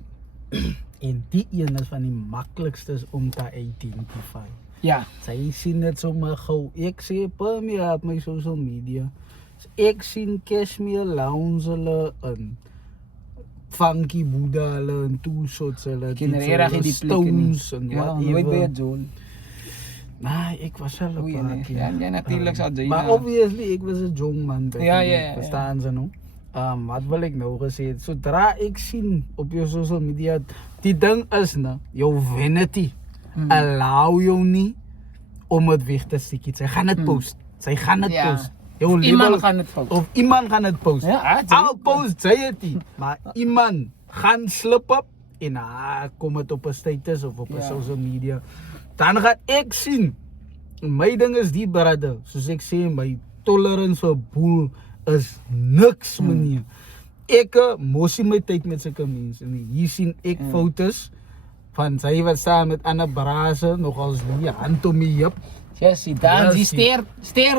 nie. En die een is van die maklikstes om te identify. Ja. Sy sien dit sommer gou. Ek sê per my op my social media. Ek sien Cashmere Lounge hulle in Funky Buddha hulle en Two Shots hulle. Kinderreg die Stones en ja, nooit by 'n John. Nee, ek was al 'n paar keer. Ja, natuurlik sal jy. Maar obviously ek was 'n jong man. Ja. Verstaan ze nou? Wat wil ek nou gesê het? Sodra ek sien op jou social media, die ding is nou, jou vanity allow jou nie om het weg te stiek. Sy gaan dit post. Sy gaan dit post. Iemand gaan dit post. Of iemand gaan dit post. Ja, al post sy het nie, maar iemand gaan slip op en kom het op 'n status of op 'n social media. Dan gaan ek sien. My ding is die brother, soos ek sê, my tolerance vir boel is niks meneer. Ek mos nie my tyd met sulke mense nie. Hier sien ek foto's van sy wat staan met ander brase, nogals nie hand om my heup. Ja, sien, dan die steert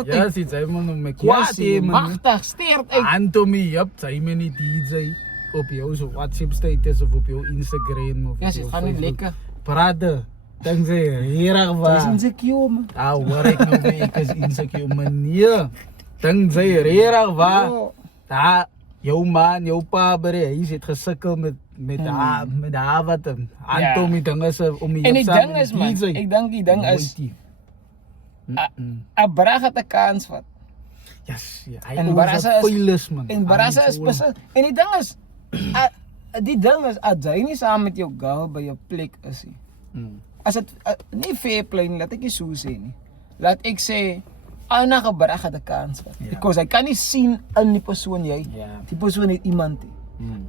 Ja, sien, sy moet nog my kwaad hê, man. Magtig, steert uit. Hand om my heup, sy my nie DJ op jou so WhatsApp status of op jou Instagram of Ja, sy gaan nie lekker. Brother, dan sê regtig waar. Dis insecure man. Hoor ek nou weer, ek is insecure meneer. Dan sê regtig waar. Jou man, jou pa bere, hy het gesukkel met haar wat hand om die dinge om die en die ding is man, ek dink die ding is 'n brag het 'n kans vat. Yes, ja. En Barassa is man. En Barassa is spesiaal. En die ding is as jy nie saam met jou girl by 'n plek is nie. As dit nie fair play nie, laat ek nie so sê nie. Laat ek sê enige brag het 'n kans vat. Because hy kan nie sien in die persoon jy. Die persoon het iemand nie.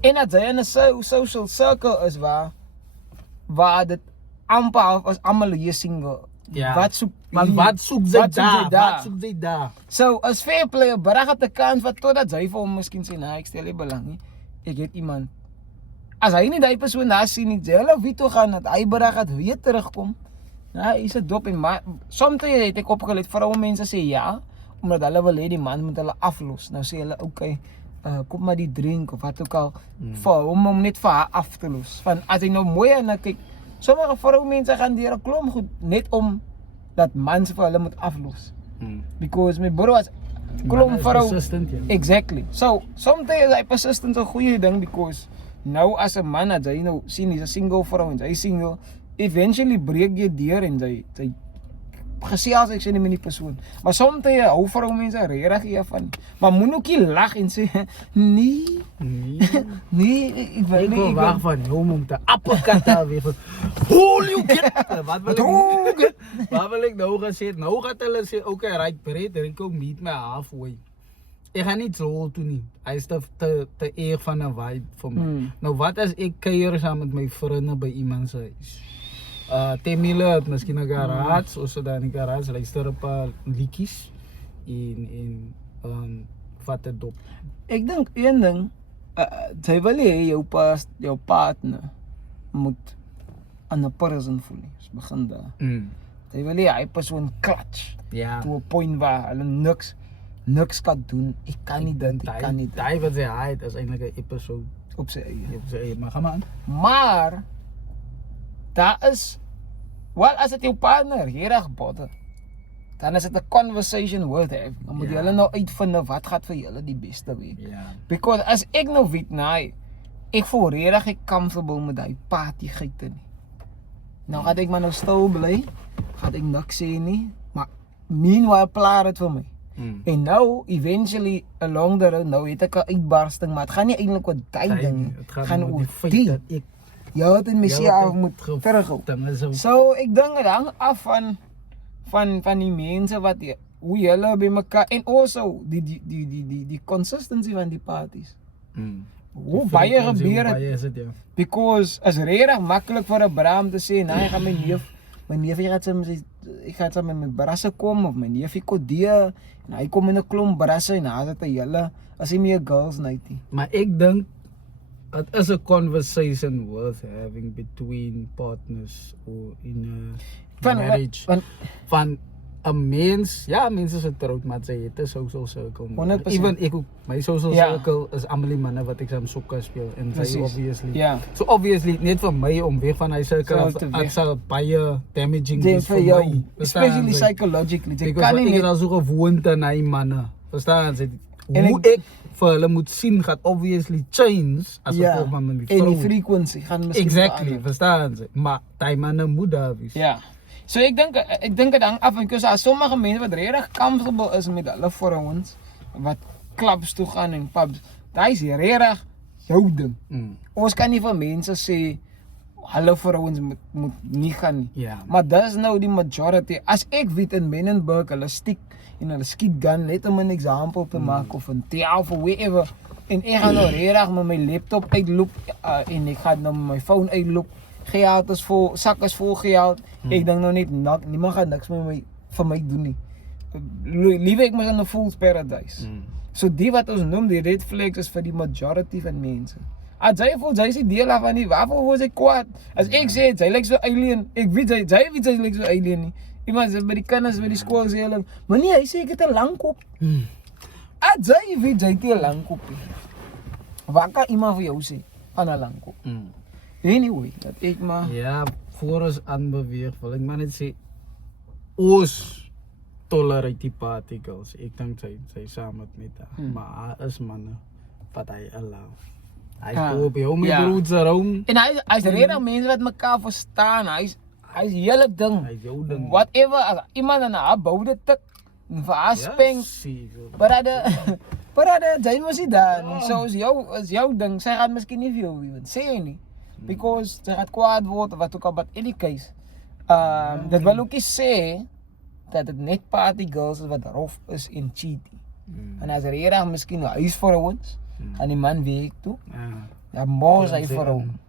En as jy in 'n social circle is waar dit amper half as almal hier single. Wat soek sy daar? So as fair play, brag het 'n kans wat totdat hy vir hom miskien sê, nee, ek stel nie belang nie. Ek het iemand. As hy nie die persoon daar sien nie, hulle weet toe gaan dat hy brag het weer terugkom. Nou, is 'n dop en maar soms het ek opgelet vroumense sê ja, omdat hulle wil hê die man moet hulle aflos. Nou sê hulle okay, koop maar die drink of wat ook al, om net vir haar af te los. Van, as jy nou mooi aan kyk, sommige vroumense gaan deur 'n klomp goed, net om dat mans vir hulle moet aflos. Because my bro was klomp vrou. Persistent, ja. Exactly. So, sometimes hy persistent 'n goeie ding, because nou as 'n man, as hy nou sien, hy's 'n single vrou en hy's single, eventually breek jy deur en sy gesels ek sê nie met die persoon. Maar soms hou vroumense regtig hiervan. Maar moet ook nie lag en sê nee, ek wil nie. Ek wag van hom om te uppercut daar weer van hold you get. Wat wil ek nou gesê? Nou gaan hulle sê okay, right, Brett, and go meet my halfway. Ek gaan nie zo toe nie. Hy is te eer van 'n vibe vir my. Nou wat as ek kuier saam met my vriende by iemand se huis? Temile het miskien 'n garage, of so daar in die garage luister 'n paar liedjies en vat dit op. Ek dink een ding, jy wil hê jou partner moet aan 'n person voel nie. Ons begin daar. Jy wil hê hy persoon clutch. Ja. To 'n point waar hulle niks kan doen. Ek kan nie dit, ek kan nie dit. Daai wat sy het is eintlik 'n episode Op sy eie. maar gaan maar aan. Maar daar is, wel as dit jou partner regtig bother, dan is dit 'n conversation worth having. Dan moet julle nou uitvind wat gaan vir julle die beste wees. Ja. Because as ek nou weet, nee, ek voel regtig ek comfortable met daai partygeite nie. Nou gaan ek maar nou stil bly, gaan ek niks sê nie, maar meanwhile plaar dit vir my. En nou, eventually, along the road, nou het ek 'n uitbarsting, maar het gaan nie eintlik oor daai ding nie. Het gaan oor die feit dat ek het in myself moet terughou. So, ek dink dit hang af van die mense wat hoe julle by mekaar, en also die consistency van die parties. Hoe baie gebeur het. Because as regtig maklik vir 'n Bram te sê, nee, ek gaan my neef ek gaan saam met my brasse kom, of my neefie Kodee, en hy kom in 'n klomp brasse, en hy het 'n hele, as hy meer girls night nie. Maar ek dink it is a conversation worth having between partners or in a marriage. Van 'n mens, ja, mense is getroud, maar sy het 'n social circle. 100%. Even ek ook, my social circle is almal die manne wat ek saam sokker speel, en sy obviously. Ja. So obviously, net vir my om weg van hy circle af sal baie damaging wees vir my. Especially psychologically. Jy Because kan nie ek net is al so gewoond aan hy manne. Verstaan jy? Hoe ek vir hulle moet sien gaat obviously change as gevolg van my vrou. En die frequency gaan miskien Exactly, verstaan jy? Maar daai manne moet daar wees. Ja. So ek dink dit hang af, en daar sommige mense wat regtig comfortable is met hulle vrouens wat clubs toe gaan en pubs. Daai is regtig jou ding. Ons kan nie vir mense sê hulle vrouens moet nie gaan nie. Ja. Maar dis nou die majority. As ek weet in Menenberg hulle stiek en hulle skiet gun, net om 'n example te maak, of 'n tea of whatever, en ek gaan nou regtig met my laptop uitloop en ek gaan nou met my phone uitloop. Geld is vol, sak is vol geld. Ek dink nou net niemand gaan niks met vir my doen nie. Liewe ek moet in 'n fool's paradise. So die wat ons noem die red flags is vir die majority van mense. As jy voel jy is deel af van die, waarvoor word jy kwaad? As ek sê jy lyk so alien, ek weet jy lyk so alien nie. Iemand sê by die kinders by die skool sê hulle, maar nee, hy sê ek het 'n lang kop. As jy weet jy het 'n lang kop. Wat kan iemand vir jou sê van 'n lang kop? Anyway, dat ek maar... Ja, voor ons aanbeweeg, wil ek maar net sê, ons tolerate die party girls. Ek dink sy saam met haar. Maar haar is manne wat hy allow. Hy is op jou met roots around. En hy is regtig mense wat mekaar verstaan. Hy is hele ding. Hy is jou ding. Whatever, as iemand aan haar boude tik, en vir haar spank, brother, jy mos nie daar nie. So is jou ding, sy gaan miskien nie vir jou weet, sê jy nie. Because sy gaat kwaad word, of wat ook al, but any case, dit wil ook nie sê, dat het net party girls is wat rof is en cheating. En as regtig miskien huis vir ons, aan die man werk toe, dan mos hy vir hom.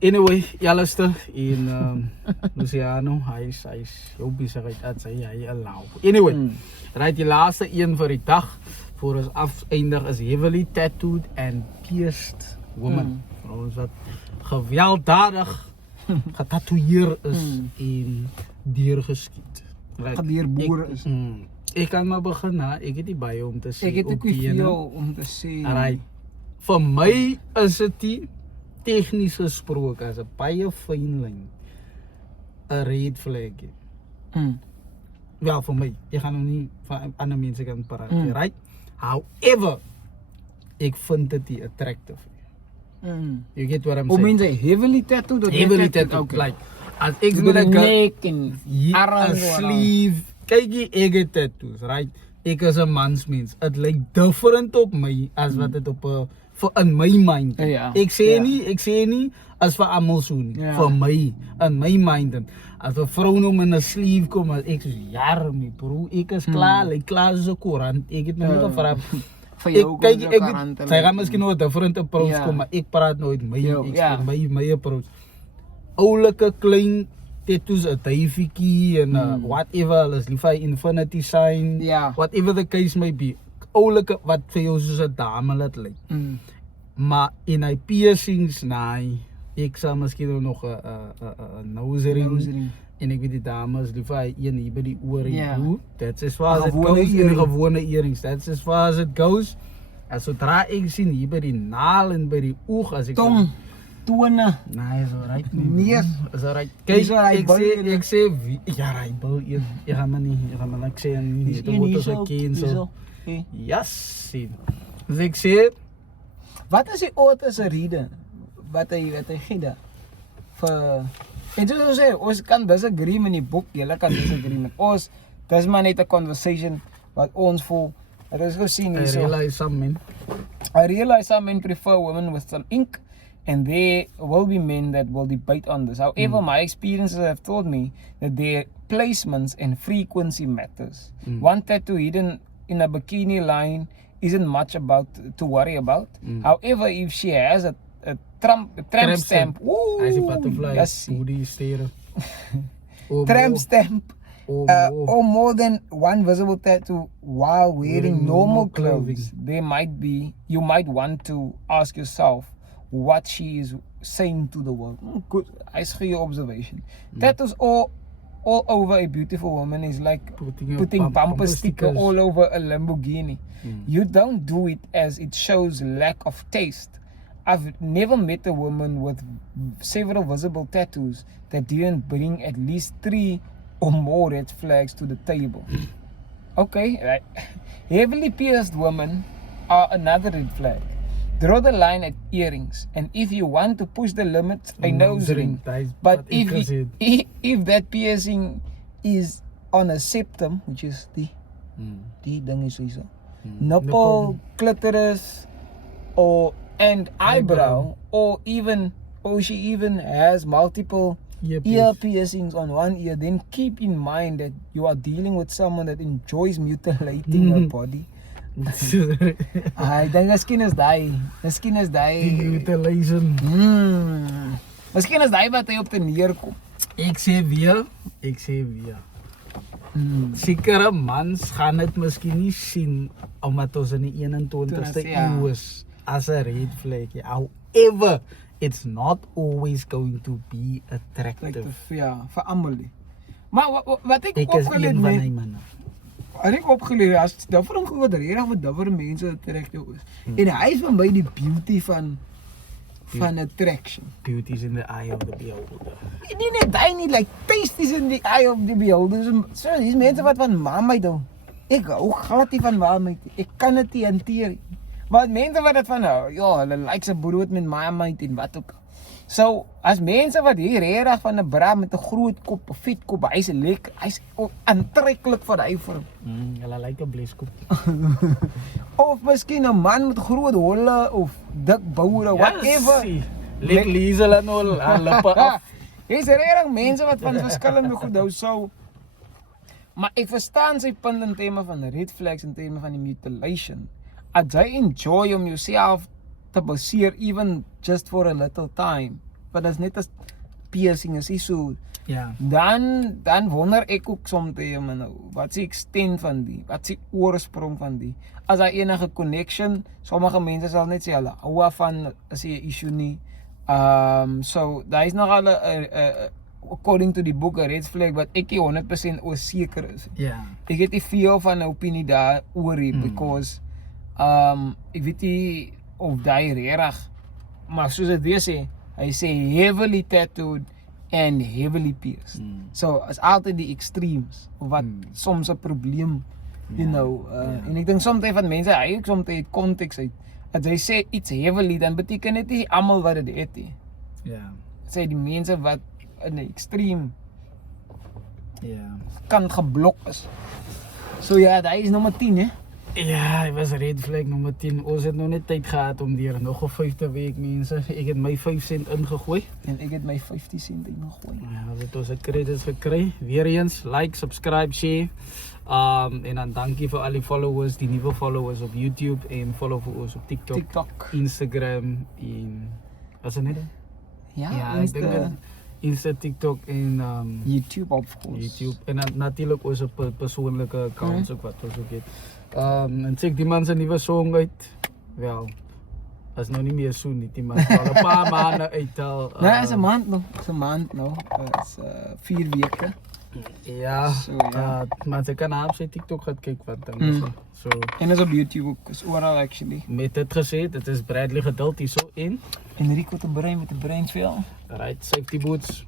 Anyway, ja luister, en Luciano, hy is jou besigheid at hy allow. Anyway, right, die laaste een vir die dag, voor ons afeindig, is heavily tattooed and pierced woman. Vir ons wat gewelddadig getatoeëer is en deurgeskiet. Gedeurboor is. Ek kan maar begin, hè. Ek het nie baie om te sê Ek het op ook nie die ene. veel om te sê. Alright. Vir my is dit die tegnies gesproke as 'n baie fyn lyn. 'n red flag. Mm. Ja, vir my. Ek gaan nou nie van ander mense kan praat, Mm. right? However, ek vind dit nie attractive. Mm. You get what I'm Hoe saying? mense heavily tattooed of Heavily tattooed, like as ek met met 'n 'n girl, nek en a arms sleeve. Kyk jy ek het tattoos, right? Ek is 'n mansmens. Dit lyk different op my as wat dit op 'n vir in my mind. Ja, Ek sê ja. nie as vir almal so nie. Ja. Vir my in my mind en as 'n vrou nou met 'n sleeve kom, as ek sê ja, my bro, ek is klaar, lyk klaar so 'n koerant. Ek het nou nie gevra. vir jou Kyk kom ek jou karante sy gaan miskien nou 'n different approach Ja. kom, maar ek praat nooit my Jo, ja. my approach. Oulike klein tattoos, 'n duifietjie en whatever, alles lief hy infinity sign, Ja. whatever the case may be. Oulike wat vir jou soos 'n dame laat lyk. Mm. Maar in hy piercings, nee, ek sal miskien nog 'n nose ring. Rosary. En ek weet die dames lief hy een hier by die oor en Ja. hoe. That's as far as it Gewone goes. En die earring. gewone earrings. That's as far as it goes. En sodra ek sien hier by die naal en by die oog as ek Tong, tone. nee, is alright. Nee. Is alright. Dis Kyk, alright, ek sê ja, right, bil een. Ek gaan maar nie, ek sê nie, dit word as 'n kind so. Yes, sien. Dus ek sê Wat is die oudste rede wat hy gee daar? Vir en soos sê, ons kan disagree met die boek, julle kan disagree met ons. Dis maar net 'n conversation wat ons voel. Dit is gesien I hier so. realize some men. I realize some men prefer women with some ink, and there will be men that will debate on this. However, my experiences have taught me that their placements and frequency matters. One tattoo hidden in a bikini line isn't much about to worry about. However, if she has a tramp stamp, Hy is 'n butterfly. yes, Hoe die stere. tramp stamp, Oh, or more than one visible tattoo while wearing normal clothes, you might want to ask yourself what she is saying to the world. Good, nice for your observation. Tattoos all over a beautiful woman is like putting bumper sticker all over a Lamborghini. You don't do it as it shows lack of taste. I've never met a woman with several visible tattoos that didn't bring at least 3 or more red flags to the table. Okay, right. Heavily pierced women are another red flag. Draw the line at earrings, and if you want to push the limits, a nose ring. But if that piercing is on a septum, which is die ding is so, nipple, clitoris, and eyebrow, or she even has multiple ear piercings on one ear, then keep in mind that you are dealing with someone that enjoys mutilating her body. Ai, dan miskien is daai. Mutilation. Miskien is daai wat hy op te neerkom. Ek sê weer. Sekere mans gaan dit miskien nie sien omdat ons in die 21ste eeu is as 'n red flag. However, it's not always going to be attractive. Ja, vir almal. Maar wat ek Ek is opgeleer een van het, die manne. ek opgeleer as different groot regtig wat different mense attractive is. En hy is vir my die beauty van attraction. Beauty is in the eye of the beholder. Nie net hy nie, like taste is in the eye of the beholder. So dis mense wat van mamheid hou. Ek hou glad nie van mamheid. Ek kan dit nie hanteer nie. Maar mense wat dit van hou, ja, hulle like se brood met mamheid en wat ook. So, as mense wat hier regtig van 'n bra met 'n groot kop, 'n vet kop, hy's lekker, hy's aantreklik vir hy vir hom. Hulle like 'n bleskop. Of miskien 'n man met groot holle of dik boure, whatever. Lek Liesel en al aan lippe af. Hier's regtig mense wat van verskillende goed hou, so. Maar ek verstaan sy punt in terme van red flags en terme van die mutilation. As jy enjoy om jouself te baseer even just for a little time, but as net as piercing is so, Ja. dan wonder ek ook soms nou, wat is die extent van die, wat is die oorsprong van die, as daar enige connection, sommige mense sal net sê hulle hou van, is die issue nie, so daar is nogal according to die boek 'n red flag wat ek nie 100% oor seker is. Ja. Ek het nie veel van 'n opinie daaroor nie because ek weet nie of daai regtig, maar soos dit weer sê, hy sê heavily tattooed and heavily pierced. So is altyd die extremes of wat soms 'n probleem, you know, en ek dink soms van mense hy ook soms uit konteks uit. As hy sê iets heavily, dan beteken dit nie almal wat dit het nie. Ja. Sê die mense wat in 'n extreem Ja. kan geblok is. So ja, daai is nommer 10 hè. Ja, hy was red flag nommer 10. Ons het nog net tyd gehad om deur nog 'n 5de week mense. Ek het my 5 sent ingegooi. En ek het my 50 sent ingegooi. Ja, dit ons het credits gekry. Weereens like, subscribe, share. En dan dankie vir al die followers, die nuwe followers op YouTube en follow vir ons op TikTok, Instagram en wat is dit net? Ja, ek dink dit Insta, TikTok en YouTube of course. YouTube en dan natuurlik ons op persoonlike accounts ook wat ons ook het. En check die man se nuwe song uit. Wel, is nou nie meer so nie, die man het al 'n paar maande uit al. Nee, is 'n maand nog. Is 'n maand nou. Is 4 weke. Ja, So, ja. maar sy kan op sy TikTok gaan kyk wat dan so. En is op YouTube ook, is oral actually. Met dit gesê, dit is Bradley Geduld hierso in. Enrico te brein met 'n breinvel. Right, safety boots.